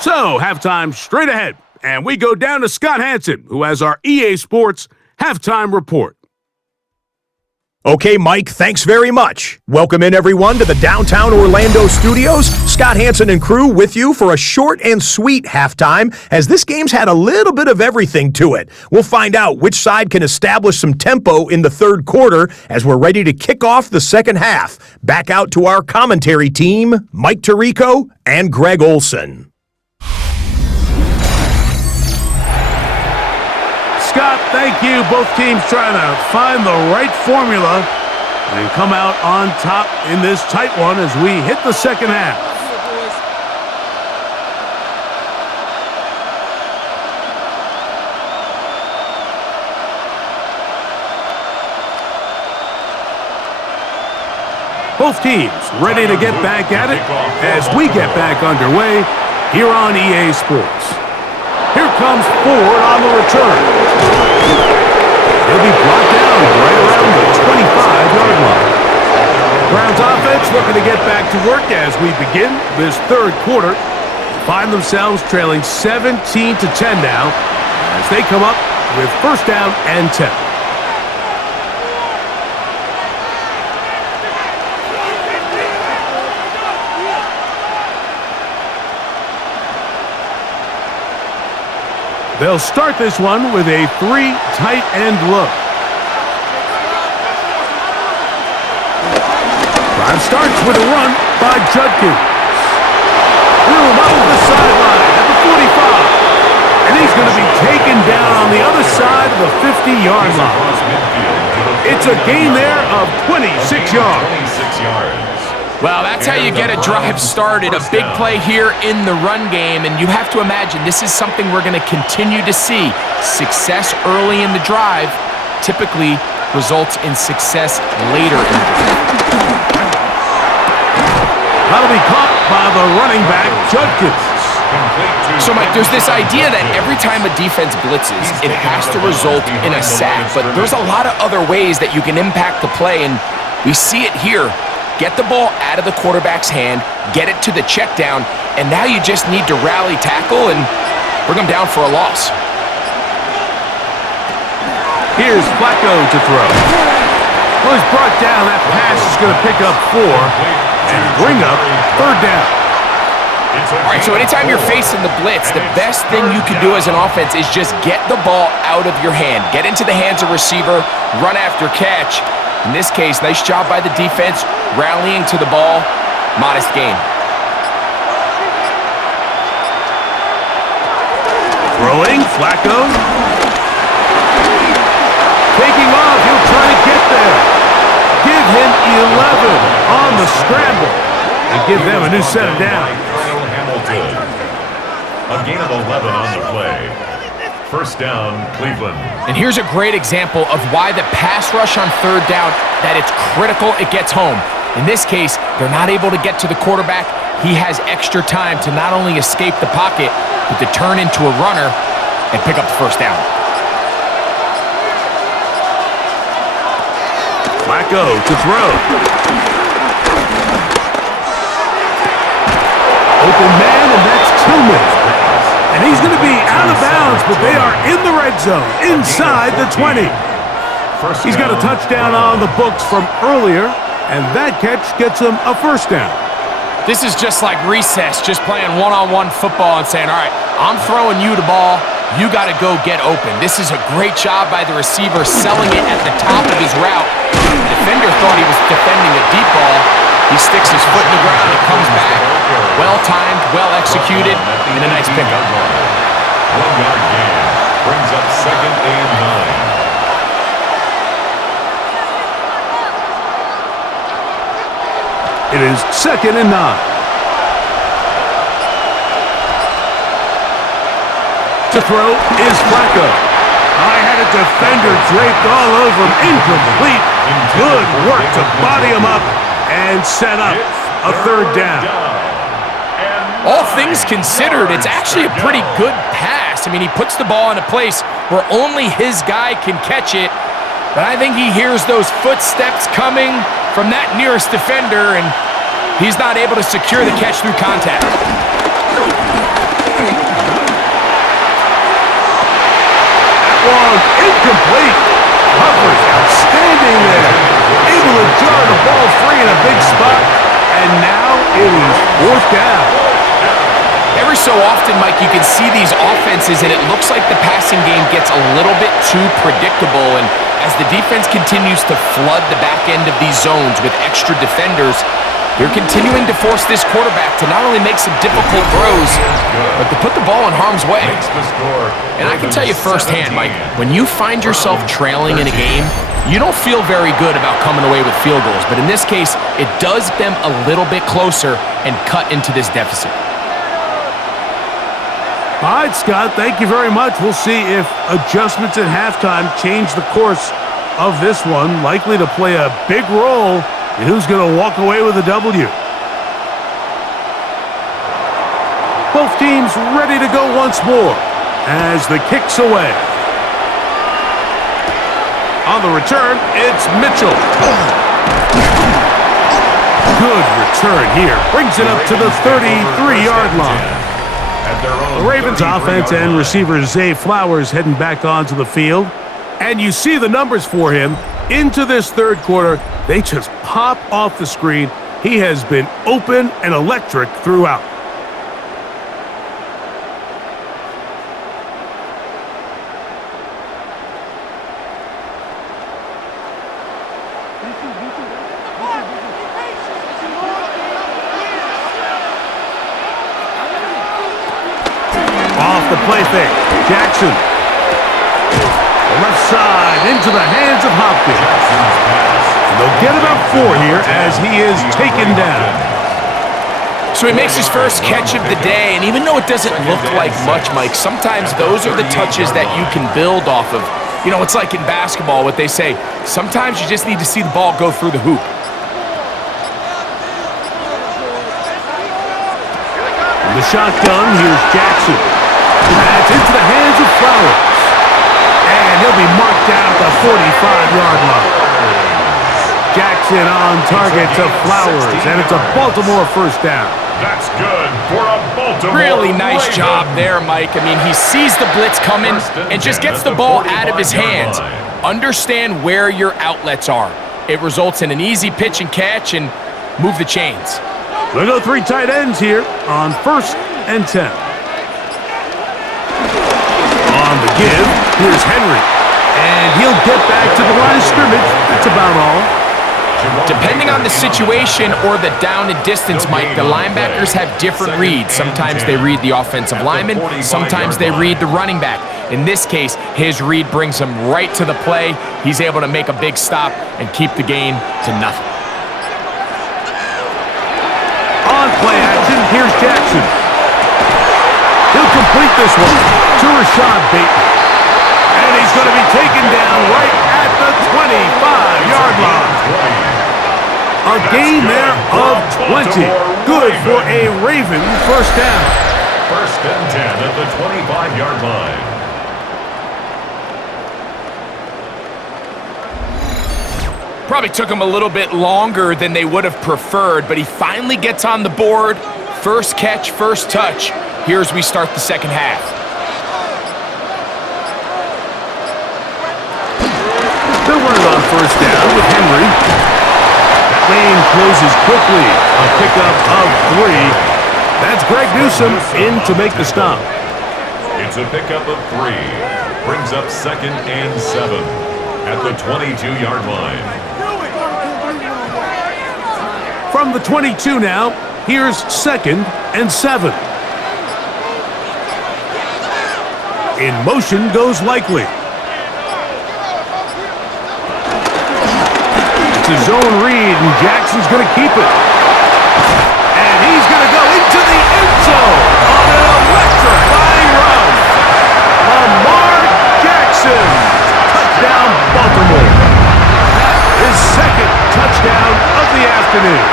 So, halftime straight ahead, and we go down to Scott Hanson, who has our EA Sports halftime report. Okay, Mike, thanks very much. Welcome in, everyone, to the downtown Orlando studios. Scott Hanson and crew with you for a short and sweet halftime, as this game's had a little bit of everything to it. We'll find out which side can establish some tempo in the third quarter as we're ready to kick off the second half. Back out to our commentary team, Mike Tirico and Greg Olson. Scott, thank you. Both teams trying to find the right formula and come out on top in this tight one as we hit the second half. Both teams ready to get back at it as we get back underway here on EA Sports. Here comes Ford on the return. He'll be brought down right around the 25-yard line. Browns offense looking to get back to work as we begin this third quarter. Find themselves trailing 17-10 now as they come up with first down and 10. They'll start this one with a 3 tight end look. Drive starts with a run by Judkins. Room up the sideline at the 45. And he's going to be taken down on the other side of the 50-yard line. It's a gain there of 26 yards. Well, that's how you get a drive started, a big play here in the run game, and you have to imagine this is something we're going to continue to see. Success early in the drive typically results in success later in the drive. That'll be caught by the running back, Judkins. So, Mike, there's this idea that every time a defense blitzes, it has to result in a sack, but there's a lot of other ways that you can impact the play, and we see it here. Get the ball out of the quarterback's hand, get it to the check down, and now you just need to rally tackle and bring them down for a loss. Here's Flacco to throw. Well, he's brought down. That pass is going to pick up 4 and bring up third down. All right, so anytime you're facing the blitz, the best thing you can do as an offense is just get the ball out of your hand. Get into the hands of receiver, run after catch. In this case, nice job by the defense, rallying to the ball, modest gain. Throwing, Flacco. Taking off, he'll try to get there. Give him 11 on the scramble and give them a new set of downs. A gain of 11 on the play. First down, Cleveland. And here's a great example of why the pass rush on third down, that it's critical it gets home. In this case, they're not able to get to the quarterback. He has extra time to not only escape the pocket, but to turn into a runner and pick up the first down. Flacco to throw. Open man, and that's Tillman. And he's going to be out of bounds, but they are in the red zone, inside the 20. He's got a touchdown on the books from earlier, and that catch gets him a first down. This is just like recess, just playing one-on-one football and saying, all right, I'm throwing you the ball. You got to go get open. This is a great job by the receiver selling it at the top of his route. The defender thought he was defending a deep ball. He sticks his foot in the ground and comes back. Well-timed, well-executed, and a nice pickup. 1-yard gain brings up 2nd and 9. It is 2nd and 9. To throw is Flacco. I had a defender draped all over him. Incomplete. Good work to body him up and set up a third down. All things considered, it's actually a pretty good pass. I mean, he puts the ball in a place where only his guy can catch it. But I think he hears those footsteps coming from that nearest defender, and he's not able to secure the catch through contact. That one incomplete. Coverage outstanding there. Able to jar the ball free in a big spot, and now it is 4th down. Every so often, Mike, you can see these offenses, and it looks like the passing game gets a little bit too predictable, and as the defense continues to flood the back end of these zones with extra defenders, they're continuing to force this quarterback to not only make some difficult throws, but to put the ball in harm's way. And I can tell you firsthand, Mike, when you find yourself trailing in a game, you don't feel very good about coming away with field goals. But in this case, it does them a little bit closer and cut into this deficit. All right, Scott, thank you very much. We'll see if adjustments at halftime change the course of this one. Likely to play a big role in who's going to walk away with a W. Both teams ready to go once more as the kick's away. On the return, it's Mitchell. Good return here. Brings it up to the 33-yard line. The Ravens offense and receiver Zay Flowers heading back onto the field. And you see the numbers for him into this third quarter. They just pop off the screen. He has been open and electric throughout. The play fake. Jackson. The left side into the hands of Hopkins. And they'll get about 4 here as he is taken down. So he makes his first catch of the day, and even though it doesn't look like much, Mike, sometimes those are the touches that you can build off of. You know, it's like in basketball, what they say, sometimes you just need to see the ball go through the hoop. In the shotgun, here's Jackson. That's into the hands of Flowers. And he'll be marked down at the 45-yard line. Jackson on target to Flowers, and it's a Baltimore first down. That's good for a Baltimore. Really nice job there, Mike. I mean, he sees the blitz coming and just gets the ball out of his hands. Understand where your outlets are. It results in an easy pitch and catch and move the chains. We'll go 3 tight ends here on 1st and 10. On the give, here's Henry. And he'll get back to the line of scrimmage. That's about all. Depending on the situation or the down and distance, Mike, the linebackers have different reads. Sometimes they read the offensive lineman. Sometimes they read the running back. In this case, his read brings him right to the play. He's able to make a big stop and keep the gain to nothing. On play action, here's Jackson. He'll complete this one to Rashad Bateman. And he's going to be taken down right at the 25-yard line. A gain there of 20. Good for a Raven first down. 1st and 10 at the 25-yard line. Probably took him a little bit longer than they would have preferred, but he finally gets on the board. First catch, first touch. Here as we start the second half. with Henry. That lane closes quickly. A pickup of 3. That's Greg Newsome in to make the stop. It's a pickup of 3. Brings up 2nd and 7 at the 22-yard line. From the 22 now, here's 2nd and 7. In motion goes Likely. It's a zone read, and Jackson's going to keep it. And he's going to go into the end zone on an electrifying run. Lamar Jackson. Touchdown, Baltimore. His 2nd touchdown of the afternoon.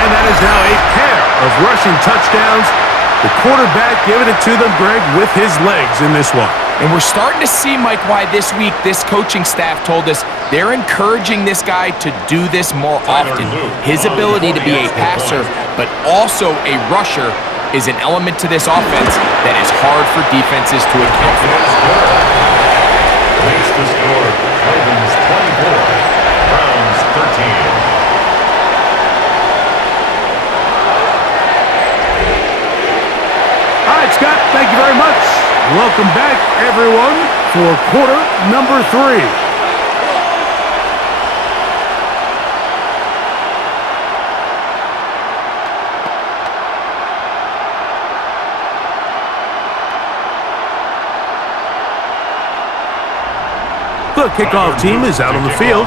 And that is now a pair of rushing touchdowns. The quarterback giving it to them, Greg, with his legs in this one. And we're starting to see, Mike, why this week this coaching staff told us they're encouraging this guy to do this more often. His ability to be a passer, but also a rusher, is an element to this offense that is hard for defenses to account for. Leads to score. Ravens 24, Browns 13. All right, Scott, thank you very much. Welcome back, everyone, for quarter number 3. The kickoff team is out on the field,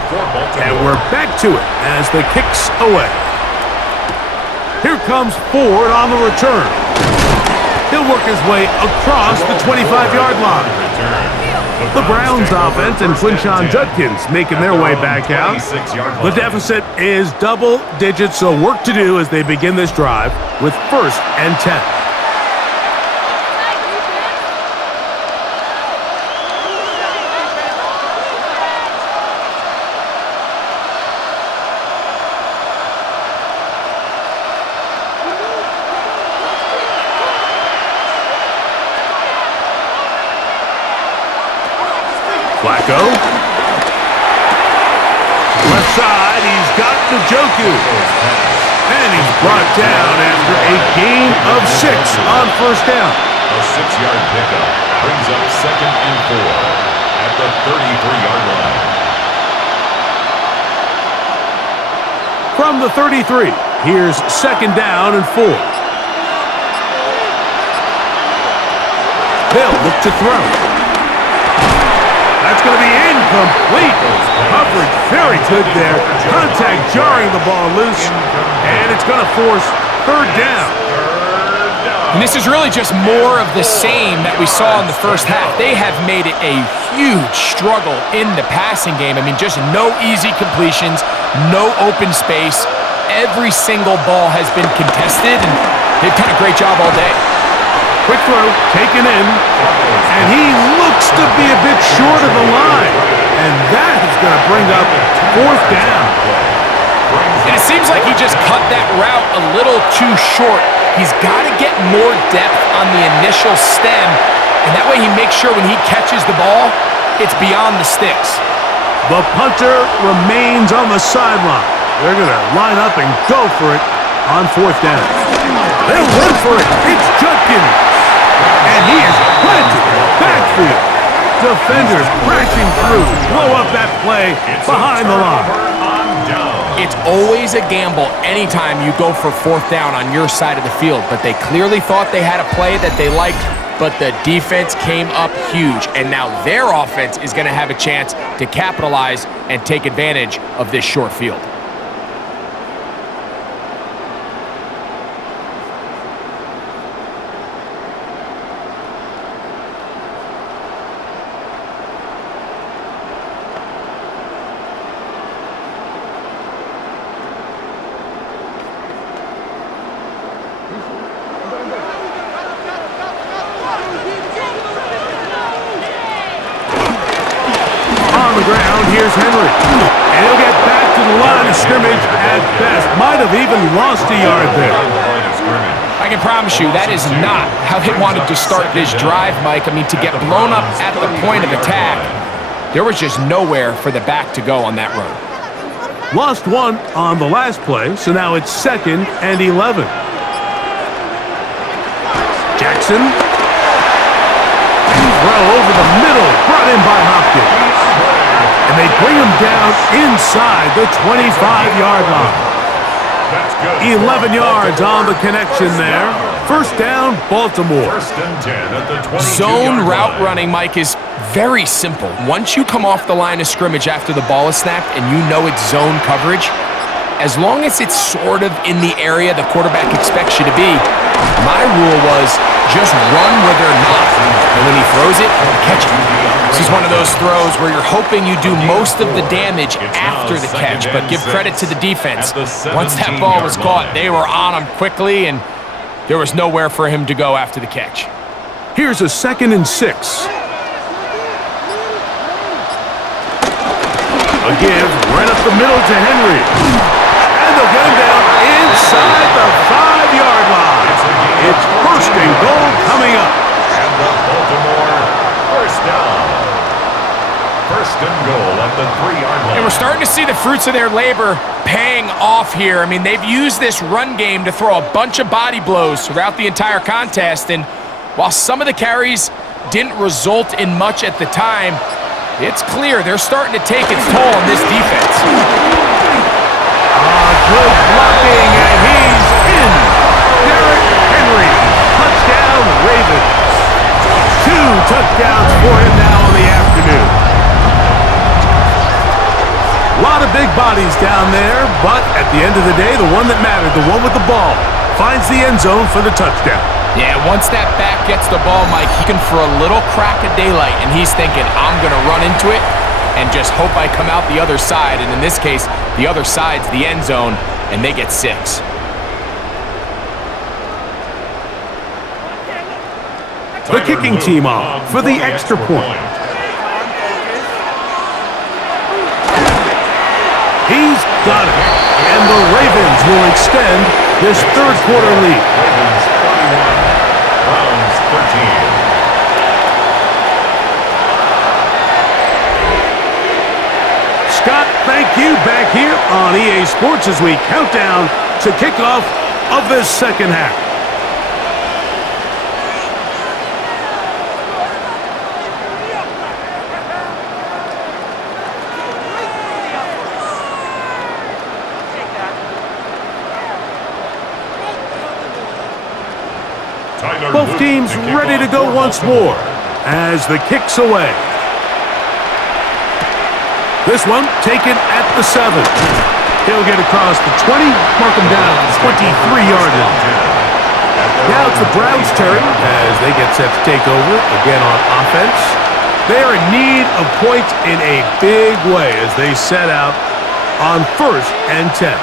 and we're back to it as the kick's away. Here comes Ford on the return. He'll work his way across the 25-yard line. The Browns offense and Quinshon Judkins making their way back out. The deficit is double digits, so work to do as they begin this drive with 1st and 10. Flacco. Left side, he's got Njoku. And he's brought down after a gain of 6 on 1st down. A 6-yard pickup brings up 2nd and 4 at the 33-yard line. From the 33, here's 2nd down and 4. They'll look to throw. That's going to be incomplete. Coverage very good there. Contact jarring the ball loose. And it's going to force 3rd down. And this is really just more of the same that we saw in the first half. They have made it a huge struggle in the passing game. I mean, just no easy completions, no open space. Every single ball has been contested, and they've done a great job all day. Quick throw, taken in, and he looks to be a bit short of the line. And that is going to bring up 4th down. And it seems like he just cut that route a little too short. He's got to get more depth on the initial stem, and that way he makes sure when he catches the ball, it's beyond the sticks. The punter remains on the sideline. They're going to line up and go for it on 4th down. They'll run for it. It's Judkins. And he is planted in the backfield. Defenders crashing through. Blow up that play behind the line. It's always a gamble anytime you go for 4th down on your side of the field, but they clearly thought they had a play that they liked, but the defense came up huge, and now their offense is going to have a chance to capitalize and take advantage of this short field. Here's Henry. And he'll get back to the line of scrimmage at best. Might have even lost a yard there. I can promise you that is not how they wanted to start this drive, Mike. I mean, to get blown up at the point of attack, There was just nowhere for the back to go on that run. Lost one on the last play, so now it's 2nd and 11. Jackson. Throw over the middle, brought in by Hopkins. And they bring him down inside the 25-yard line. 11 yards on the connection there. First down, Baltimore. First and 10 at the 22-yard Zone line. route running, Mike, is very simple. Once you come off the line of scrimmage after the ball is snapped and you know it's zone coverage, as long as it's sort of in the area the quarterback expects you to be, my rule was just run where they're not. And when he throws it, catch it. This is one of those throws where you're hoping you do most of the damage after the catch, but give credit to the defense. Once that ball was caught, they were on him quickly, and there was nowhere for him to go after the catch. Here's a 2nd and 6. A give right up the middle to Henry. And they'll get him down inside the 5-yard line. It's 1st and goal coming up. And the Baltimore first down. 1st and goal at the 3-yard line. And we're starting to see the fruits of their labor paying off here. I mean, they've used this run game to throw a bunch of body blows throughout the entire contest, and while some of the carries didn't result in much at the time, it's clear they're starting to take its toll on this defense. Good blocking, and he's in. Derrick Henry, touchdown Ravens. 2 touchdowns for him now in the afternoon. A lot of big bodies down there, but at the end of the day, the one that mattered, the one with the ball, finds the end zone for the touchdown. Yeah, once that back gets the ball, Mike, he can for a little crack of daylight, and he's thinking, I'm going to run into it and just hope I come out the other side. And in this case, the other side's the end zone, and they get 6. The kicking team off for the extra point. He's got it. And the Ravens will extend this 3rd quarter lead. Ravens 41, Browns 13. Scott, thank you. Back here on EA Sports as we count down to kickoff of this 2nd half. Both teams ready to go once more as the kick's away. This one taken at the 7. He'll get across the 20, mark him down 23-yard line. Now it's the Browns' turn as they get set to take over again on offense. They are in need of points in a big way as they set out on 1st and 10.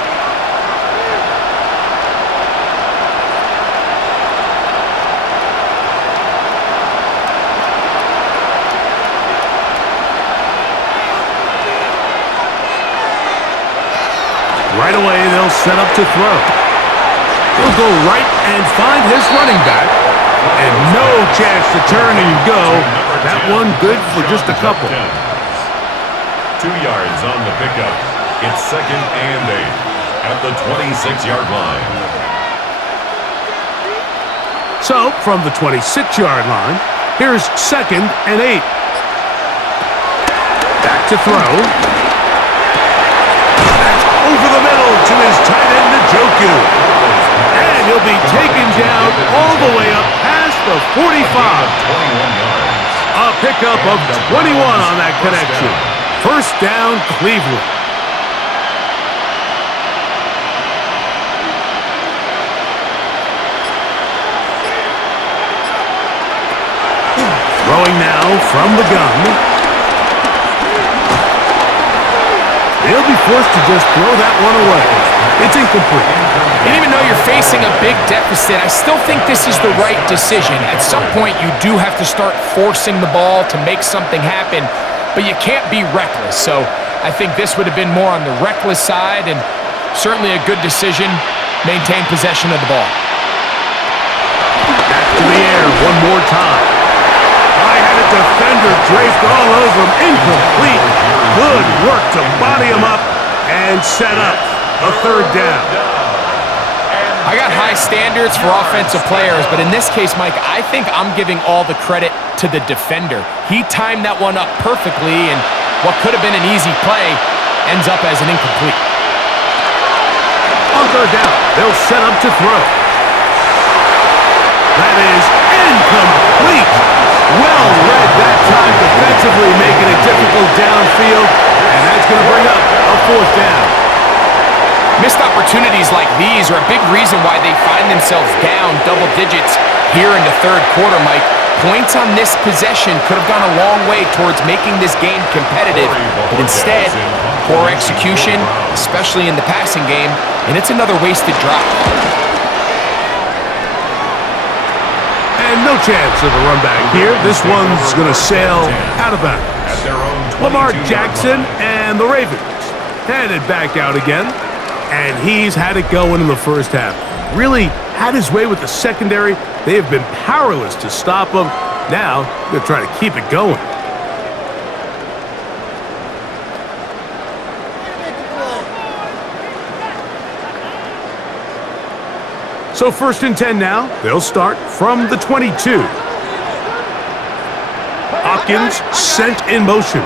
Right away, they'll set up to throw. He'll go right and find his running back. And no chance to turn and go. That one good for just a couple. 2 yards on the pickup. It's 2nd and 8 at the 26-yard line. So, from the 26-yard line, here's 2nd and 8. Back to throw. Over the middle to his tight end, Njoku. And he'll be taken down all the way up past the 45. 21 yards. A pickup of 21 on that connection. First down, Cleveland. Throwing now from the gun. He'll be forced to just throw that one away. It's incomplete. And even though you're facing a big deficit, I still think this is the right decision. At some point, you do have to start forcing the ball to make something happen, but you can't be reckless. So I think this would have been more on the reckless side, and certainly a good decision. Maintain possession of the ball. Back to the air one more time. I had it defender draped all over him. Incomplete. Good work to body him up and set up a third down. I got high standards for offensive players, but in this case, Mike, I think I'm giving all the credit to the defender. He timed that one up perfectly, and what could have been an easy play ends up as an incomplete. On third down, they'll set up to throw. That is incomplete. Well read that time defensively, making it difficult downfield, and that's going to bring up a fourth down. Missed opportunities like these are a big reason why they find themselves down double digits here in the third quarter, Mike. Points on this possession could have gone a long way towards making this game competitive, but instead, poor execution, especially in the passing game, and it's another wasted drive. And no chance of a run back here. This one's going to sail out of bounds. Lamar Jackson and the Ravens headed back out again. And he's had it going in the first half. Really had his way with the secondary. They have been powerless to stop him. Now, they're trying to keep it going. So 1st and 10 now. They'll start from the 22. Hopkins sent in motion.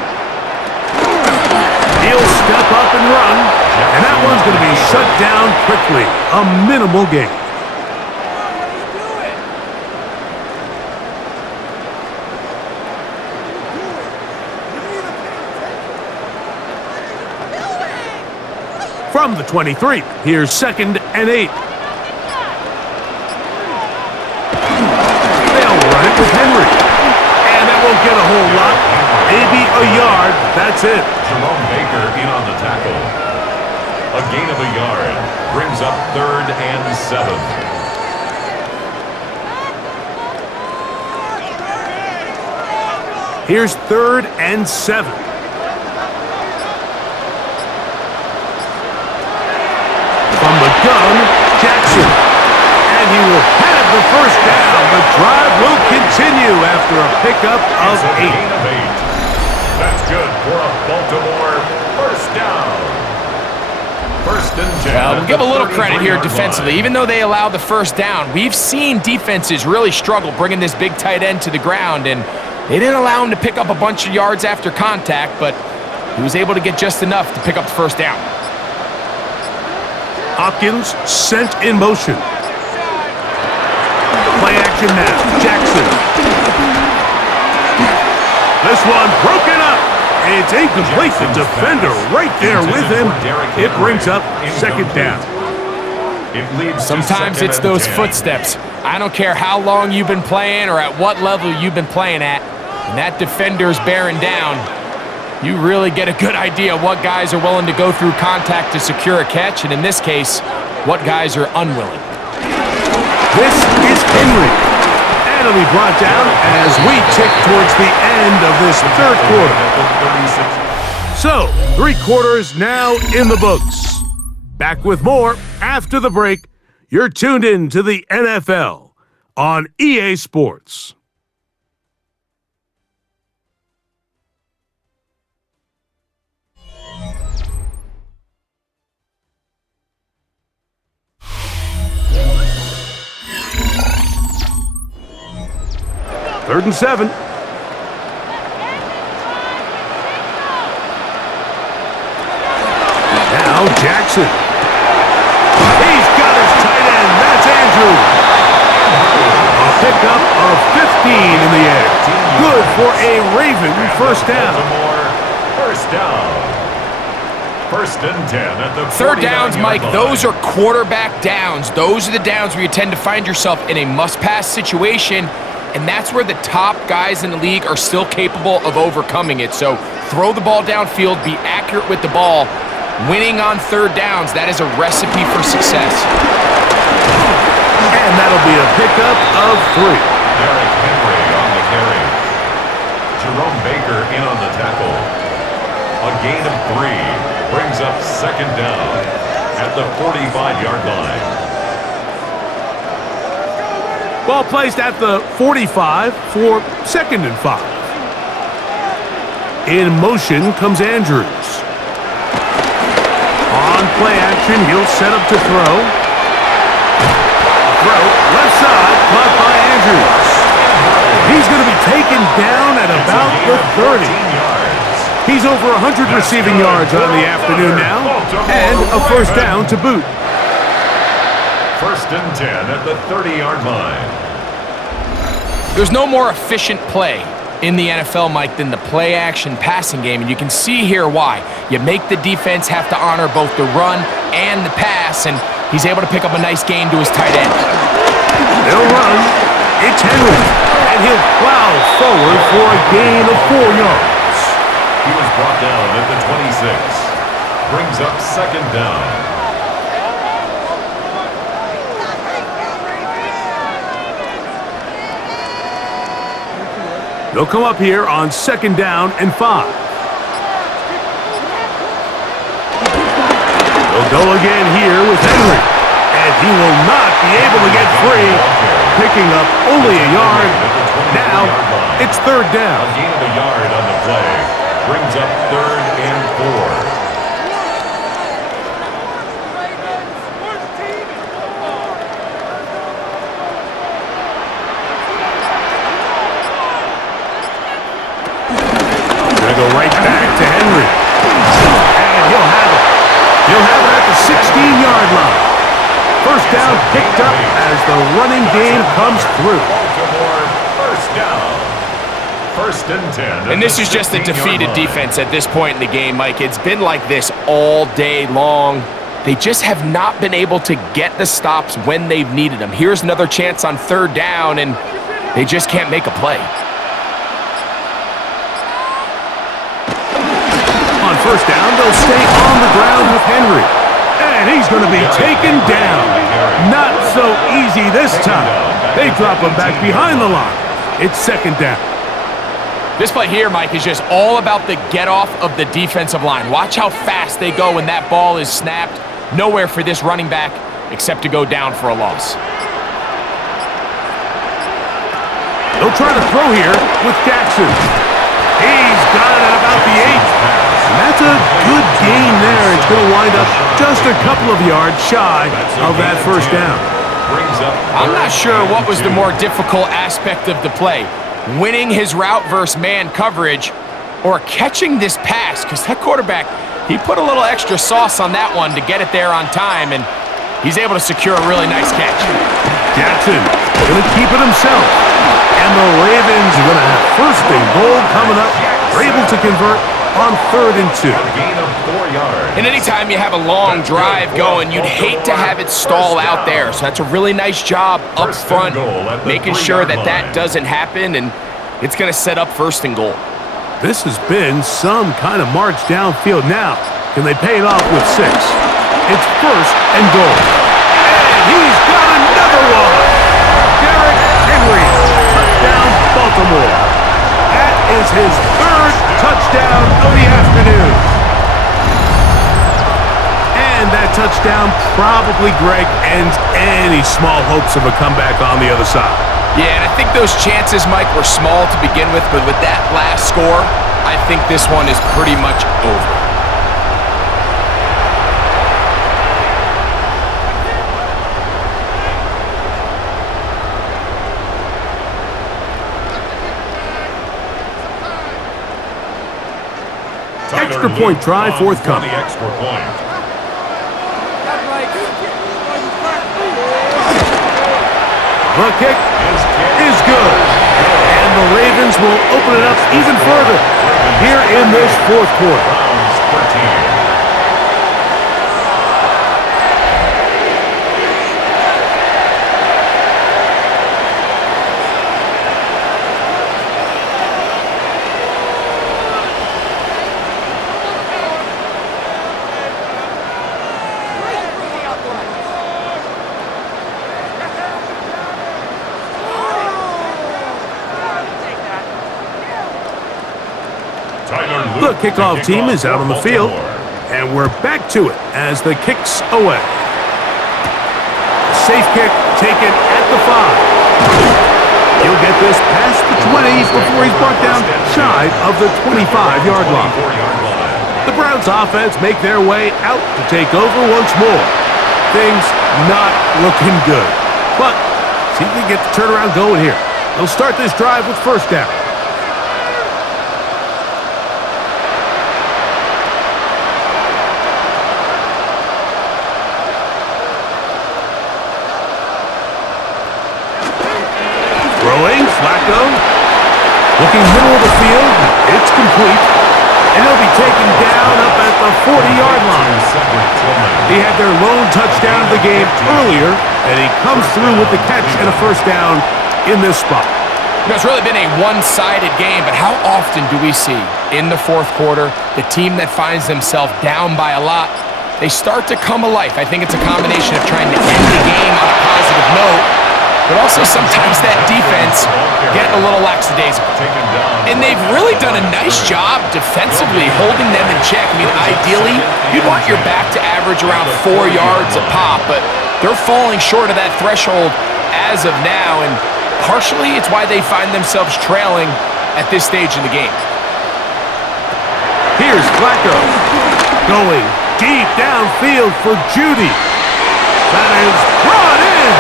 He'll step up and run, and that one's going to be shut down quickly. A minimal gain. From the 23, here's 2nd and 8. They'll run it with Henry, and that won't get a whole lot. Maybe a yard, that's it. Jerome Baker in on the tackle. A gain of a yard brings up 3rd and 7. Here's 3rd and 7. From the gun, Jackson. And he will have the first down. The drive will continue after a pickup of 8. Gain of 8. That's good for a Baltimore first down. 1st and 10. Well, we'll give a little credit here defensively. Even though they allow the first down, we've seen defenses really struggle bringing this big tight end to the ground, and they didn't allow him to pick up a bunch of yards after contact, but he was able to get just enough to pick up the first down. Hopkins sent in motion. Play action now. Jackson. This one broken up. It's incomplete. The defender right there with him. It brings up 2nd down. Sometimes it's those footsteps. I don't care how long you've been playing or at what level you've been playing at. When that defender's bearing down, you really get a good idea what guys are willing to go through contact to secure a catch, and in this case, what guys are unwilling. This is Henry. And he'll be brought down as we tick towards the end of this third quarter. So, 3 quarters now in the books. Back with more after the break. You're tuned in to the NFL on EA Sports. Third and 7. Now Jackson. He's got his tight end. That's Andrew. A pickup of 15 in the air. Good for a Raven first down. First down. 1st and 10 at the third downs, Mike, line. those are quarterback downs. Those are the downs where you tend to find yourself in a must-pass situation, and that's where the top guys in the league are still capable of overcoming it. So throw the ball downfield, be accurate with the ball. Winning on third downs, that is a recipe for success. And that'll be a pickup of 3. Derrick Henry on the carry. Jerome Baker in on the tackle. A gain of 3 brings up 2nd down at the 45-yard line. Ball placed at the 45 for 2nd and 5. In motion comes Andrews. On play action, he'll set up to throw. Throw, left side, caught by Andrews. He's going to be taken down at about the 30. He's over 100 receiving yards on the afternoon now, and a first down to boot. First and 10 at the 30-yard line. There's no more efficient play in the NFL, Mike, than the play-action passing game, and you can see here why. You make the defense have to honor both the run and the pass, and he's able to pick up a nice gain to his tight end. They'll run. It's Henry, and he'll plow forward for a gain of 4 yards. He was brought down at the 26. Brings up second down. They'll come up here on second down and 5. They'll go again here with Henry, and he will not be able to get free, picking up only a yard. Now it's third down. A gain of a yard on the play. Brings up third and 4. Go right back to Henry. And he'll have it. He'll have it at the 16-yard line. First down picked up as the running game comes through. Baltimore, first down. First and 10. And this is just a defeated defense at this point in the game, Mike. It's been like this all day long. They just have not been able to get the stops when they've needed them. Here's another chance on third down, and they just can't make a play. On first down, they'll stay on the ground with Henry. And he's going to be taken down. Not so easy this time. They drop him back behind the line. It's second down. This play here, Mike, is just all about the get-off of the defensive line. Watch how fast they go when that ball is snapped. Nowhere for this running back except to go down for a loss. They'll try to throw here with Jackson. He's got it at about the 8. And that's a good gain there. It's going to wind up just a couple of yards shy of that first down. I'm not sure what was the more difficult aspect of the play. Winning his route versus man coverage or catching this pass, because that quarterback, he put a little extra sauce on that one to get it there on time, and he's able to secure a really nice catch. Jackson going to keep it himself. And the Ravens are going to have first and goal coming up. They're able to convert on third and 2. Gain of 4 yards. And anytime you have a long drive going, you'd hate to have it stall out there. So that's a really nice job up front, making sure that that doesn't happen, and it's going to set up first and goal. This has been some kind of march downfield. Now, can they pay it off with 6? It's first and goal. And he's got another one. Derrick Henry, touchdown Baltimore. That is his third touchdown of the afternoon. And that touchdown probably, Greg, ends any small hopes of a comeback on the other side. Yeah, and I think those chances, Mike, were small to begin with, but with that last score, I think this one is pretty much over. Extra point try forthcoming. The extra point. The kick is good. And the Ravens will open it up even further here in this fourth quarter. Browns 13. The kickoff team is out on the field, and we're back to it as the kick's away. Safe kick taken at the 5. He'll get this past the 20 before he's brought down shy of the 25-yard line. The Browns offense make their way out to take over once more. Things not looking good. But see if they get the turnaround going here. They'll start this drive with first down. Throwing, Flacco. Looking middle of the field. It's complete. And he'll be taken down up at the 40-yard line. He had their lone touchdown of the game earlier, and he comes through with the catch and a first down in this spot. It's really been a one-sided game, but how often do we see in the fourth quarter the team that finds themselves down by a lot, they start to come alive? I think it's a combination of trying to end the game on a positive note, but also sometimes that defense getting a little lackadaisical. And they've really done a nice job defensively holding them in check. I mean, ideally, you'd want your back to average around 4 yards a pop, but they're falling short of that threshold as of now, and partially it's why they find themselves trailing at this stage in the game. Here's Flacco going deep downfield for Judy. That is brought in,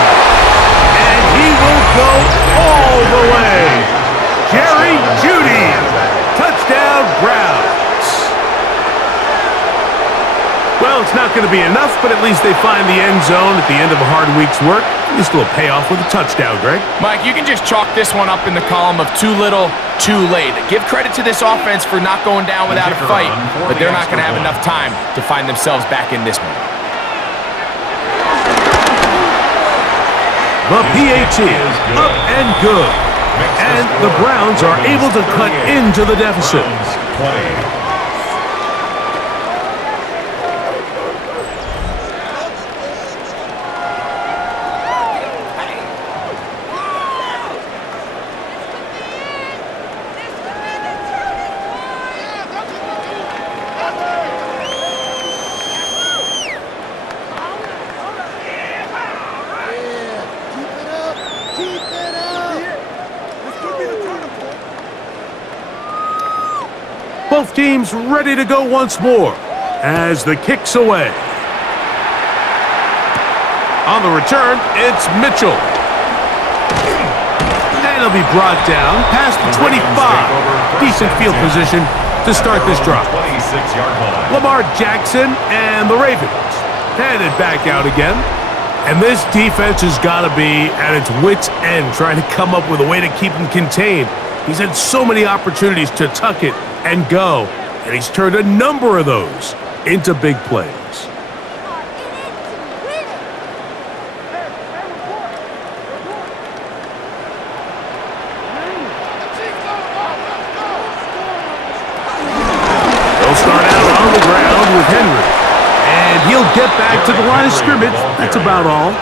and he will go all the way. Jerry Judy, touchdown Browns. Well, it's not going to be enough, but at least they find the end zone at the end of a hard week's work. At least it'll pay off with a touchdown, Greg. Mike, you can just chalk this one up in the column of too little, too late. Give credit to this offense for not going down without a fight, but they're not going to have enough time to find themselves back in this one. The PAT is up and good. And the Browns are able to cut into the deficit. 20. Both teams ready to go once more as the kick's away. On the return, it's Mitchell. And he'll be brought down past the 25. Decent field position to start this drive. Lamar Jackson and the Ravens headed back out again. And this defense has got to be at its wits' end trying to come up with a way to keep him contained. He's had so many opportunities to tuck it and go, and he's turned a number of those into big plays. They'll start out on the ground with Henry, and he'll get back to the line of scrimmage. That's about all.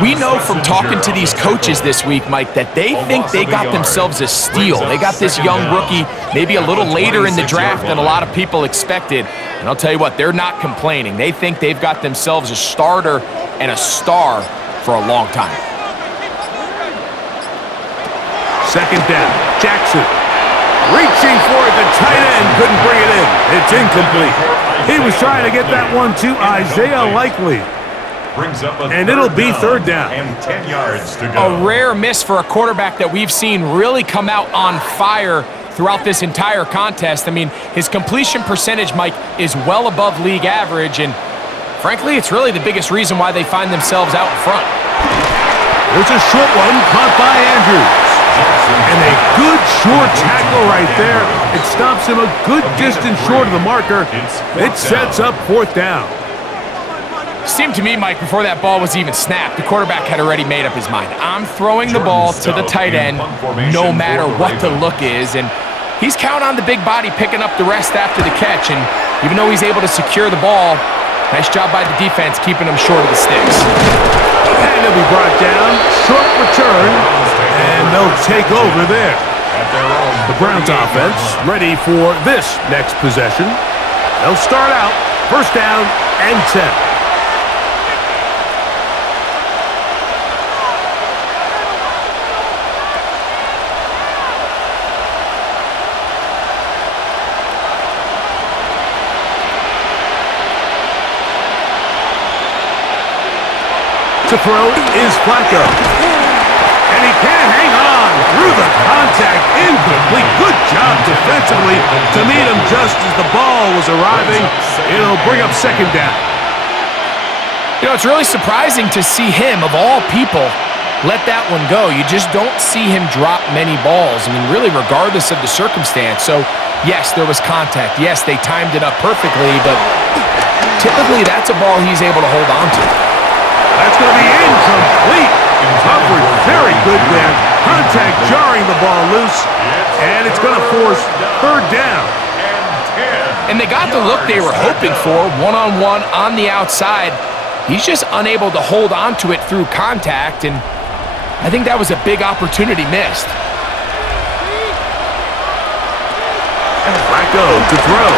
We know from talking to these coaches this week, Mike, that they think they got themselves a steal. They got this young rookie maybe a little later in the draft than a lot of people expected. And I'll tell you what, they're not complaining. They think they've got themselves a starter and a star for a long time. Second down, Jackson. Reaching for it, the tight end couldn't bring it in. It's incomplete. He was trying to get that one to Isaiah Likely. And it'll be third down. And 10 yards to go. A rare miss for a quarterback that we've seen really come out on fire throughout this entire contest. I mean, his completion percentage, Mike, is well above league average, and frankly, it's really the biggest reason why they find themselves out in front. There's a short one caught by Andrews. And a good short tackle right there. It stops him a good distance short of the marker. It sets up fourth down. Seemed to me, Mike, before that ball was even snapped, the quarterback had already made up his mind. I'm throwing the ball to the tight end no matter what the look is, and he's counting on the big body picking up the rest after the catch, and even though he's able to secure the ball, nice job by the defense keeping him short of the sticks. And he'll be brought down, short return, and they'll take over there. The Browns offense ready for this next possession. They'll start out first down and 10. To throw is Flacco. And he can't hang on through the contact. Incomplete. Good job defensively to meet him just as the ball was arriving. It'll bring up second down. You know, it's really surprising to see him, of all people, let that one go. You just don't see him drop many balls. I mean, really, regardless of the circumstance. So, yes, there was contact. Yes, they timed it up perfectly, but typically that's a ball he's able to hold on to. That's going to be incomplete. Coverage very good there. Contact jarring the ball loose, and it's going to force third down. And they got the look they were hoping for, one-on-one on the outside. He's just unable to hold on to it through contact, and I think that was a big opportunity missed. And Flacco to throw.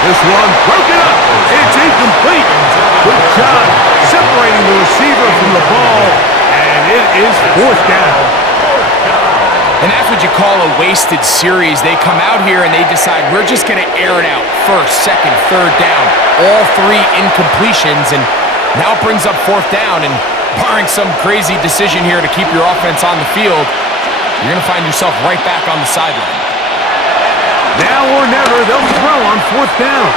This one broken up. It's incomplete. Good job separating the receiver from the ball, and it is fourth down. And that's what you call a wasted series. They come out here and they decide we're just going to air it out. First, second, third down. All three incompletions, and now it brings up fourth down. And barring some crazy decision here to keep your offense on the field, you're going to find yourself right back on the sideline. Now or never, they'll throw on fourth down.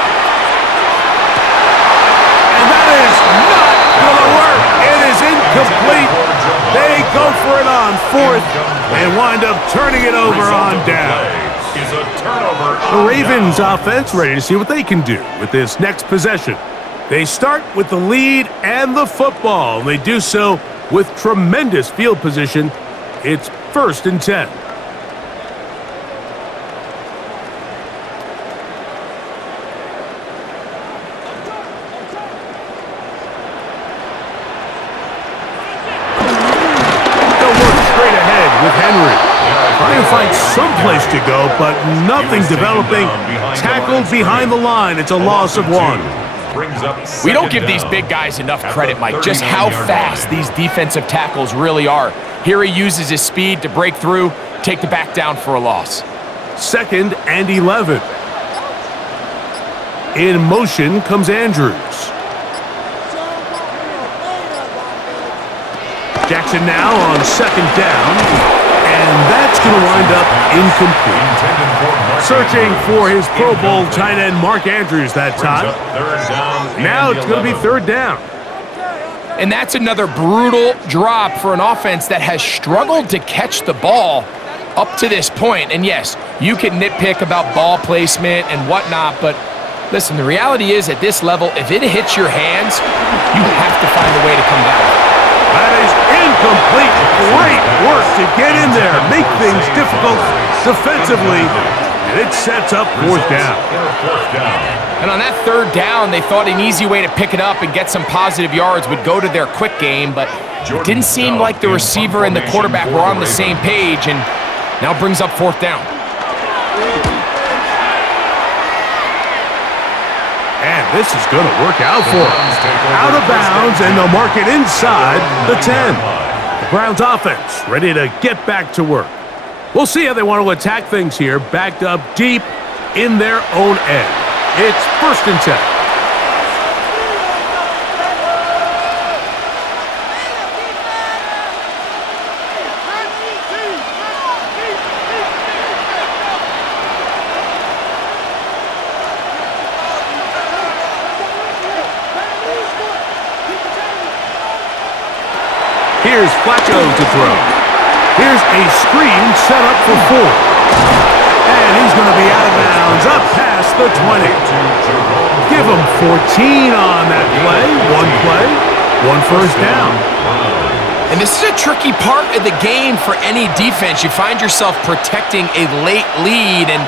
And that is not going to work. It is incomplete. They go for it on fourth and wind up turning it over on down. The Ravens offense ready to see what they can do with this next possession. They start with the lead and the football, and they do so with tremendous field position. It's 1st and 10. Trying to find some place to go, but nothing developing. Tackled behind the line. It's a loss of 1. We don't give these big guys enough credit, Mike, just how fast these defensive tackles really are. Here he uses his speed to break through, take the back down for a loss. 2nd and 11. In motion comes Andrews. Jackson now on 2nd down. And that's going to wind up incomplete. Searching for his Pro Bowl tight end Mark Andrews that time. Now it's going to be 3rd down. And that's another brutal drop for an offense that has struggled to catch the ball up to this point. And yes, you can nitpick about ball placement and whatnot, but listen, the reality is at this level, if it hits your hands, you have to find a way to come back. That is incomplete. Great work to get in there, make things difficult defensively, and it sets up 4th down. And on that 3rd down, they thought an easy way to pick it up and get some positive yards would go to their quick game, but it didn't seem like the receiver and the quarterback were on the same page, and now brings up 4th down. And this is going to work out for them. Out of bounds, and they'll mark it inside the 10. The Browns offense ready to get back to work. We'll see how they want to attack things here, backed up deep in their own end. It's 1st and 10. Here's Flacco to throw. Here's a screen set up for 4. And he's going to be out of bounds, up past the 20. Give him 14 on that play. 1 first down. And this is a tricky part of the game for any defense. You find yourself protecting a late lead, and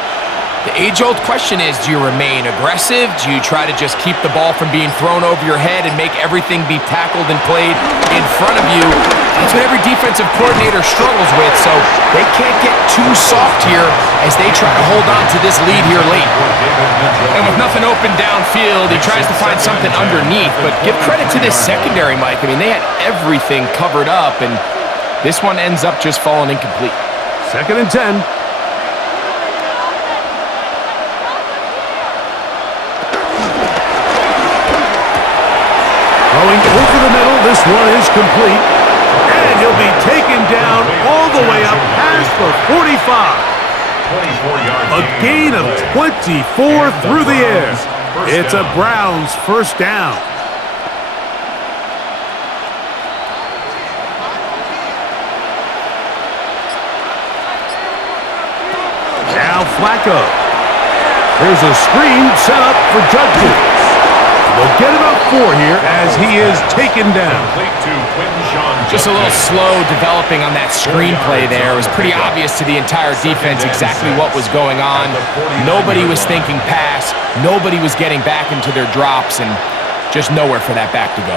the age-old question is, do you remain aggressive? Do you try to just keep the ball from being thrown over your head and make everything be tackled and played in front of you? That's what every defensive coordinator struggles with, so they can't get too soft here as they try to hold on to this lead here late. And with nothing open downfield, he tries to find something underneath, but give credit to this secondary, Mike. I mean, they had everything covered up, and this one ends up just falling incomplete. 2nd and 10. Throwing over the this one is complete. And he'll be taken down all the way up past the 45. 24-yard A gain of 24 through the air. It's a Browns first down. Now Flacco. There's a screen set up for Judkins. They'll get it up 4 here as he is taken down. Just a little slow developing on that screenplay there. It was pretty obvious to the entire defense exactly what was going on. Nobody was thinking pass. Nobody was getting back into their drops, and just nowhere for that back to go.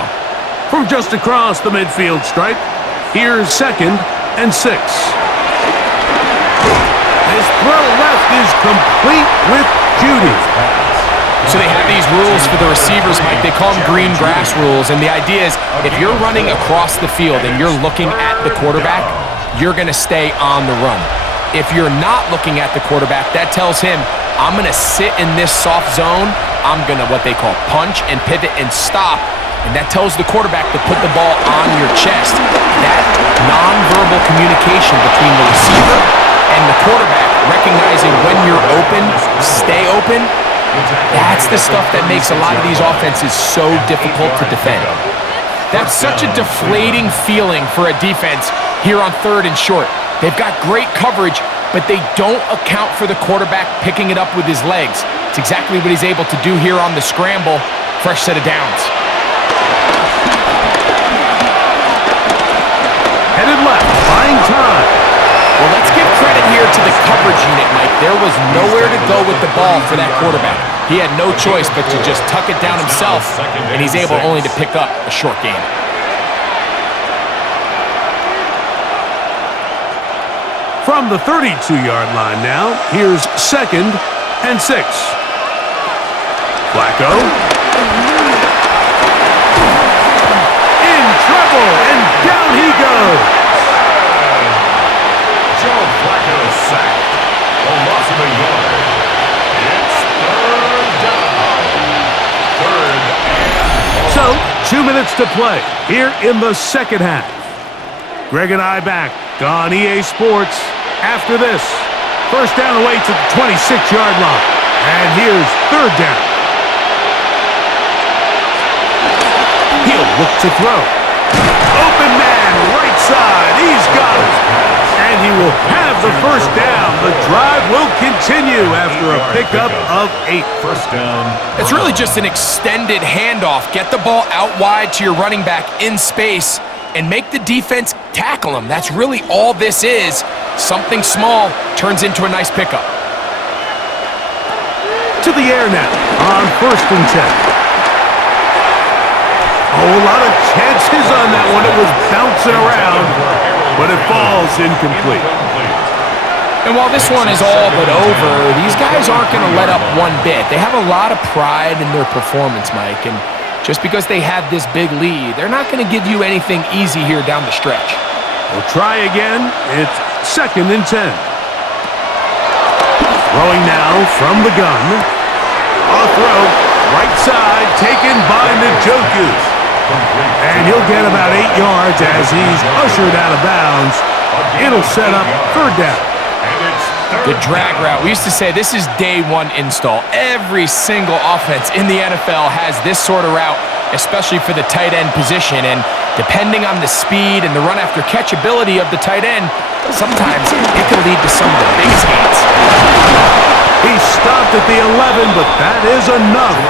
From just across the midfield stripe, here's 2nd and 6. His throw left is complete with Judy. So they have these rules for the receivers, Mike. They call them green grass rules, and the idea is if you're running across the field and you're looking at the quarterback, you're going to stay on the run. If you're not looking at the quarterback, that tells him, I'm going to sit in this soft zone. I'm going to what they call punch and pivot and stop, and that tells the quarterback to put the ball on your chest. That nonverbal communication between the receiver and the quarterback, recognizing when you're open, stay open, that's the stuff that makes a lot of these offenses so difficult to defend. That's such a deflating feeling for a defense here on 3rd and short. They've got great coverage, but they don't account for the quarterback picking it up with his legs. It's exactly what he's able to do here on the scramble. Fresh set of downs. Headed left, buying time. Well, let's give credit here to the coverage unit, Mike. There was nowhere to go with the ball for that quarterback. He had no choice but to just tuck it down himself, and he's able only to pick up a short gain. From the 32-yard line now, here's 2nd and 6. Flacco. In trouble, and down he goes. Joe Flacco sacked. A loss of a yard. It's 3rd down. 3rd and So, 2 minutes to play here in the second half. Greg and I back on EA Sports after this. First down awaits at the 26-yard line. And here's 3rd down. He'll look to throw. Open man, right side. He's got it. And he will have the first down. The drive will continue after a pickup of 8. First down. It's really just an extended handoff. Get the ball out wide to your running back in space and make the defense tackle him. That's really all this is. Something small turns into a nice pickup. To the air now on 1st and 10. Oh, a lot of chances on that one. It was bouncing around, but it falls incomplete. And while this one is all but over, these guys aren't going to let up one bit. They have a lot of pride in their performance, Mike, and just because they have this big lead, they're not going to give you anything easy here down the stretch. We'll try again. It's 2nd and 10. Throwing now from the gun. On a throw, right side, taken by Njoku. And he'll get about 8 yards as he's ushered out of bounds. It'll set up 3rd down. The drag route. We used to say this is day one install. Every single offense in the NFL has this sort of route, especially for the tight end position. And depending on the speed and the run after catch ability of the tight end, sometimes it can lead to some of the biggest gains. He stopped at the 11, but that is enough.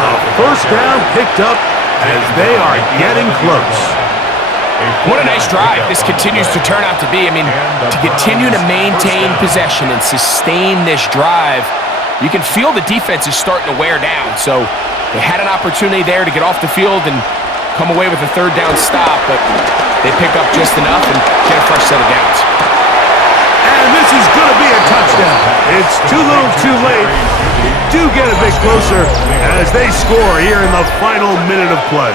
A first down picked up as they are getting close. What a nice drive this continues to turn out to be. I mean, to continue to maintain possession and sustain this drive, you can feel the defense is starting to wear down. So they had an opportunity there to get off the field and come away with a 3rd down stop, but they pick up just enough and get a fresh set of downs. And this is going to be a touchdown. It's too little too late. They do get a bit closer as they score here in the final minute of play.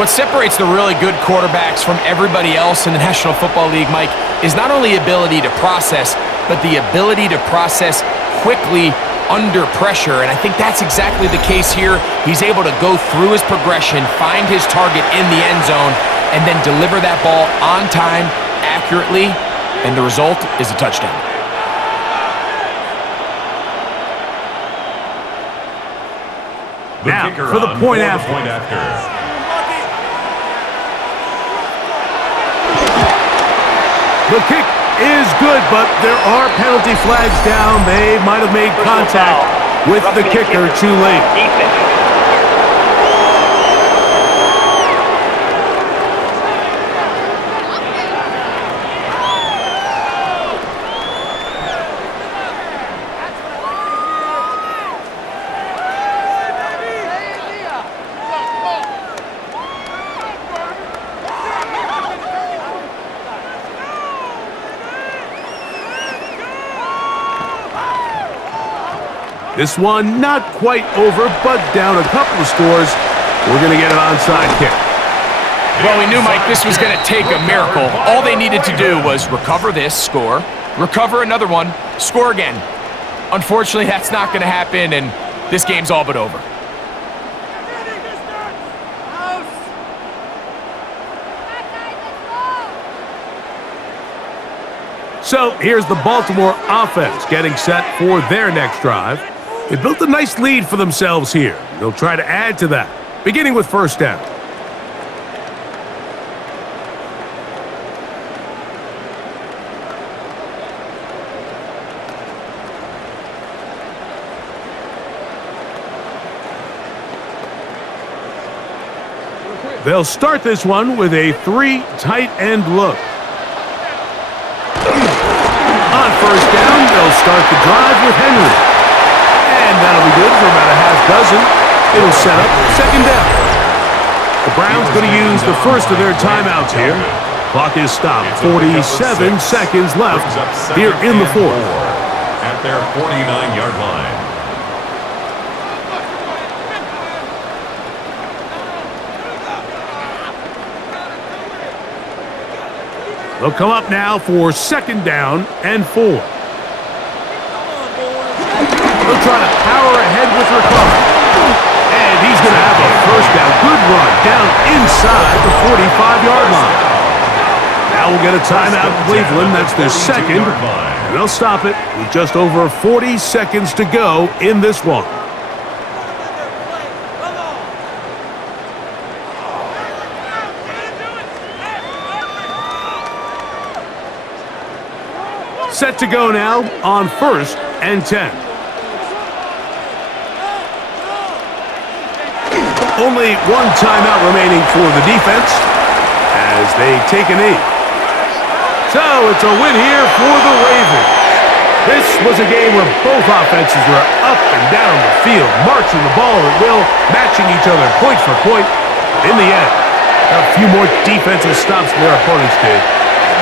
What separates the really good quarterbacks from everybody else in the National Football League, Mike, is not only ability to process, but the ability to process quickly under pressure, and I think that's exactly the case here. He's able to go through his progression, find his target in the end zone, and then deliver that ball on time, accurately, and the result is a touchdown. Now, for the point after. The kick is good, but there are penalty flags down. They might have made contact with the kicker too late. This one not quite over, but down a couple of scores. We're going to get an onside kick. Well, we knew, Mike, this was going to take a miracle. All they needed to do was recover this, score, recover another one, score again. Unfortunately, that's not going to happen, and this game's all but over. So here's the Baltimore offense getting set for their next drive. They built a nice lead for themselves here. They'll try to add to that, beginning with first down. They'll start this one with a 3 tight end look. On first down, they'll start the drive with Henry. And that'll be good for about a half dozen. It'll set up second down. The Browns going to use the first of their timeouts here. Clock is stopped. 47 seconds left here in the fourth. At their 49-yard line. They'll come up now for second down and 4. They'll try to power ahead with recovery. And he's going to have a first down. Good run down inside the 45-yard line. Now we'll get a timeout in Cleveland. That's their second. And they'll stop it with just over 40 seconds to go in this one. Set to go now on first and 10. Only one timeout remaining for the defense as they take a knee. So it's a win here for the Ravens. This was a game where both offenses were up and down the field, marching the ball at will, matching each other point for point. In the end, a few more defensive stops than their opponents did.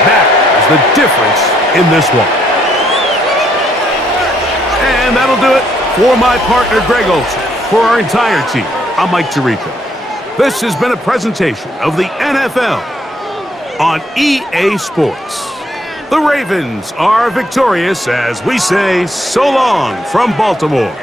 That is the difference in this one. And that'll do it for my partner, Greg Olson. For our entire team, I'm Mike Tirico. This has been a presentation of the NFL on EA Sports. The Ravens are victorious as we say so long from Baltimore.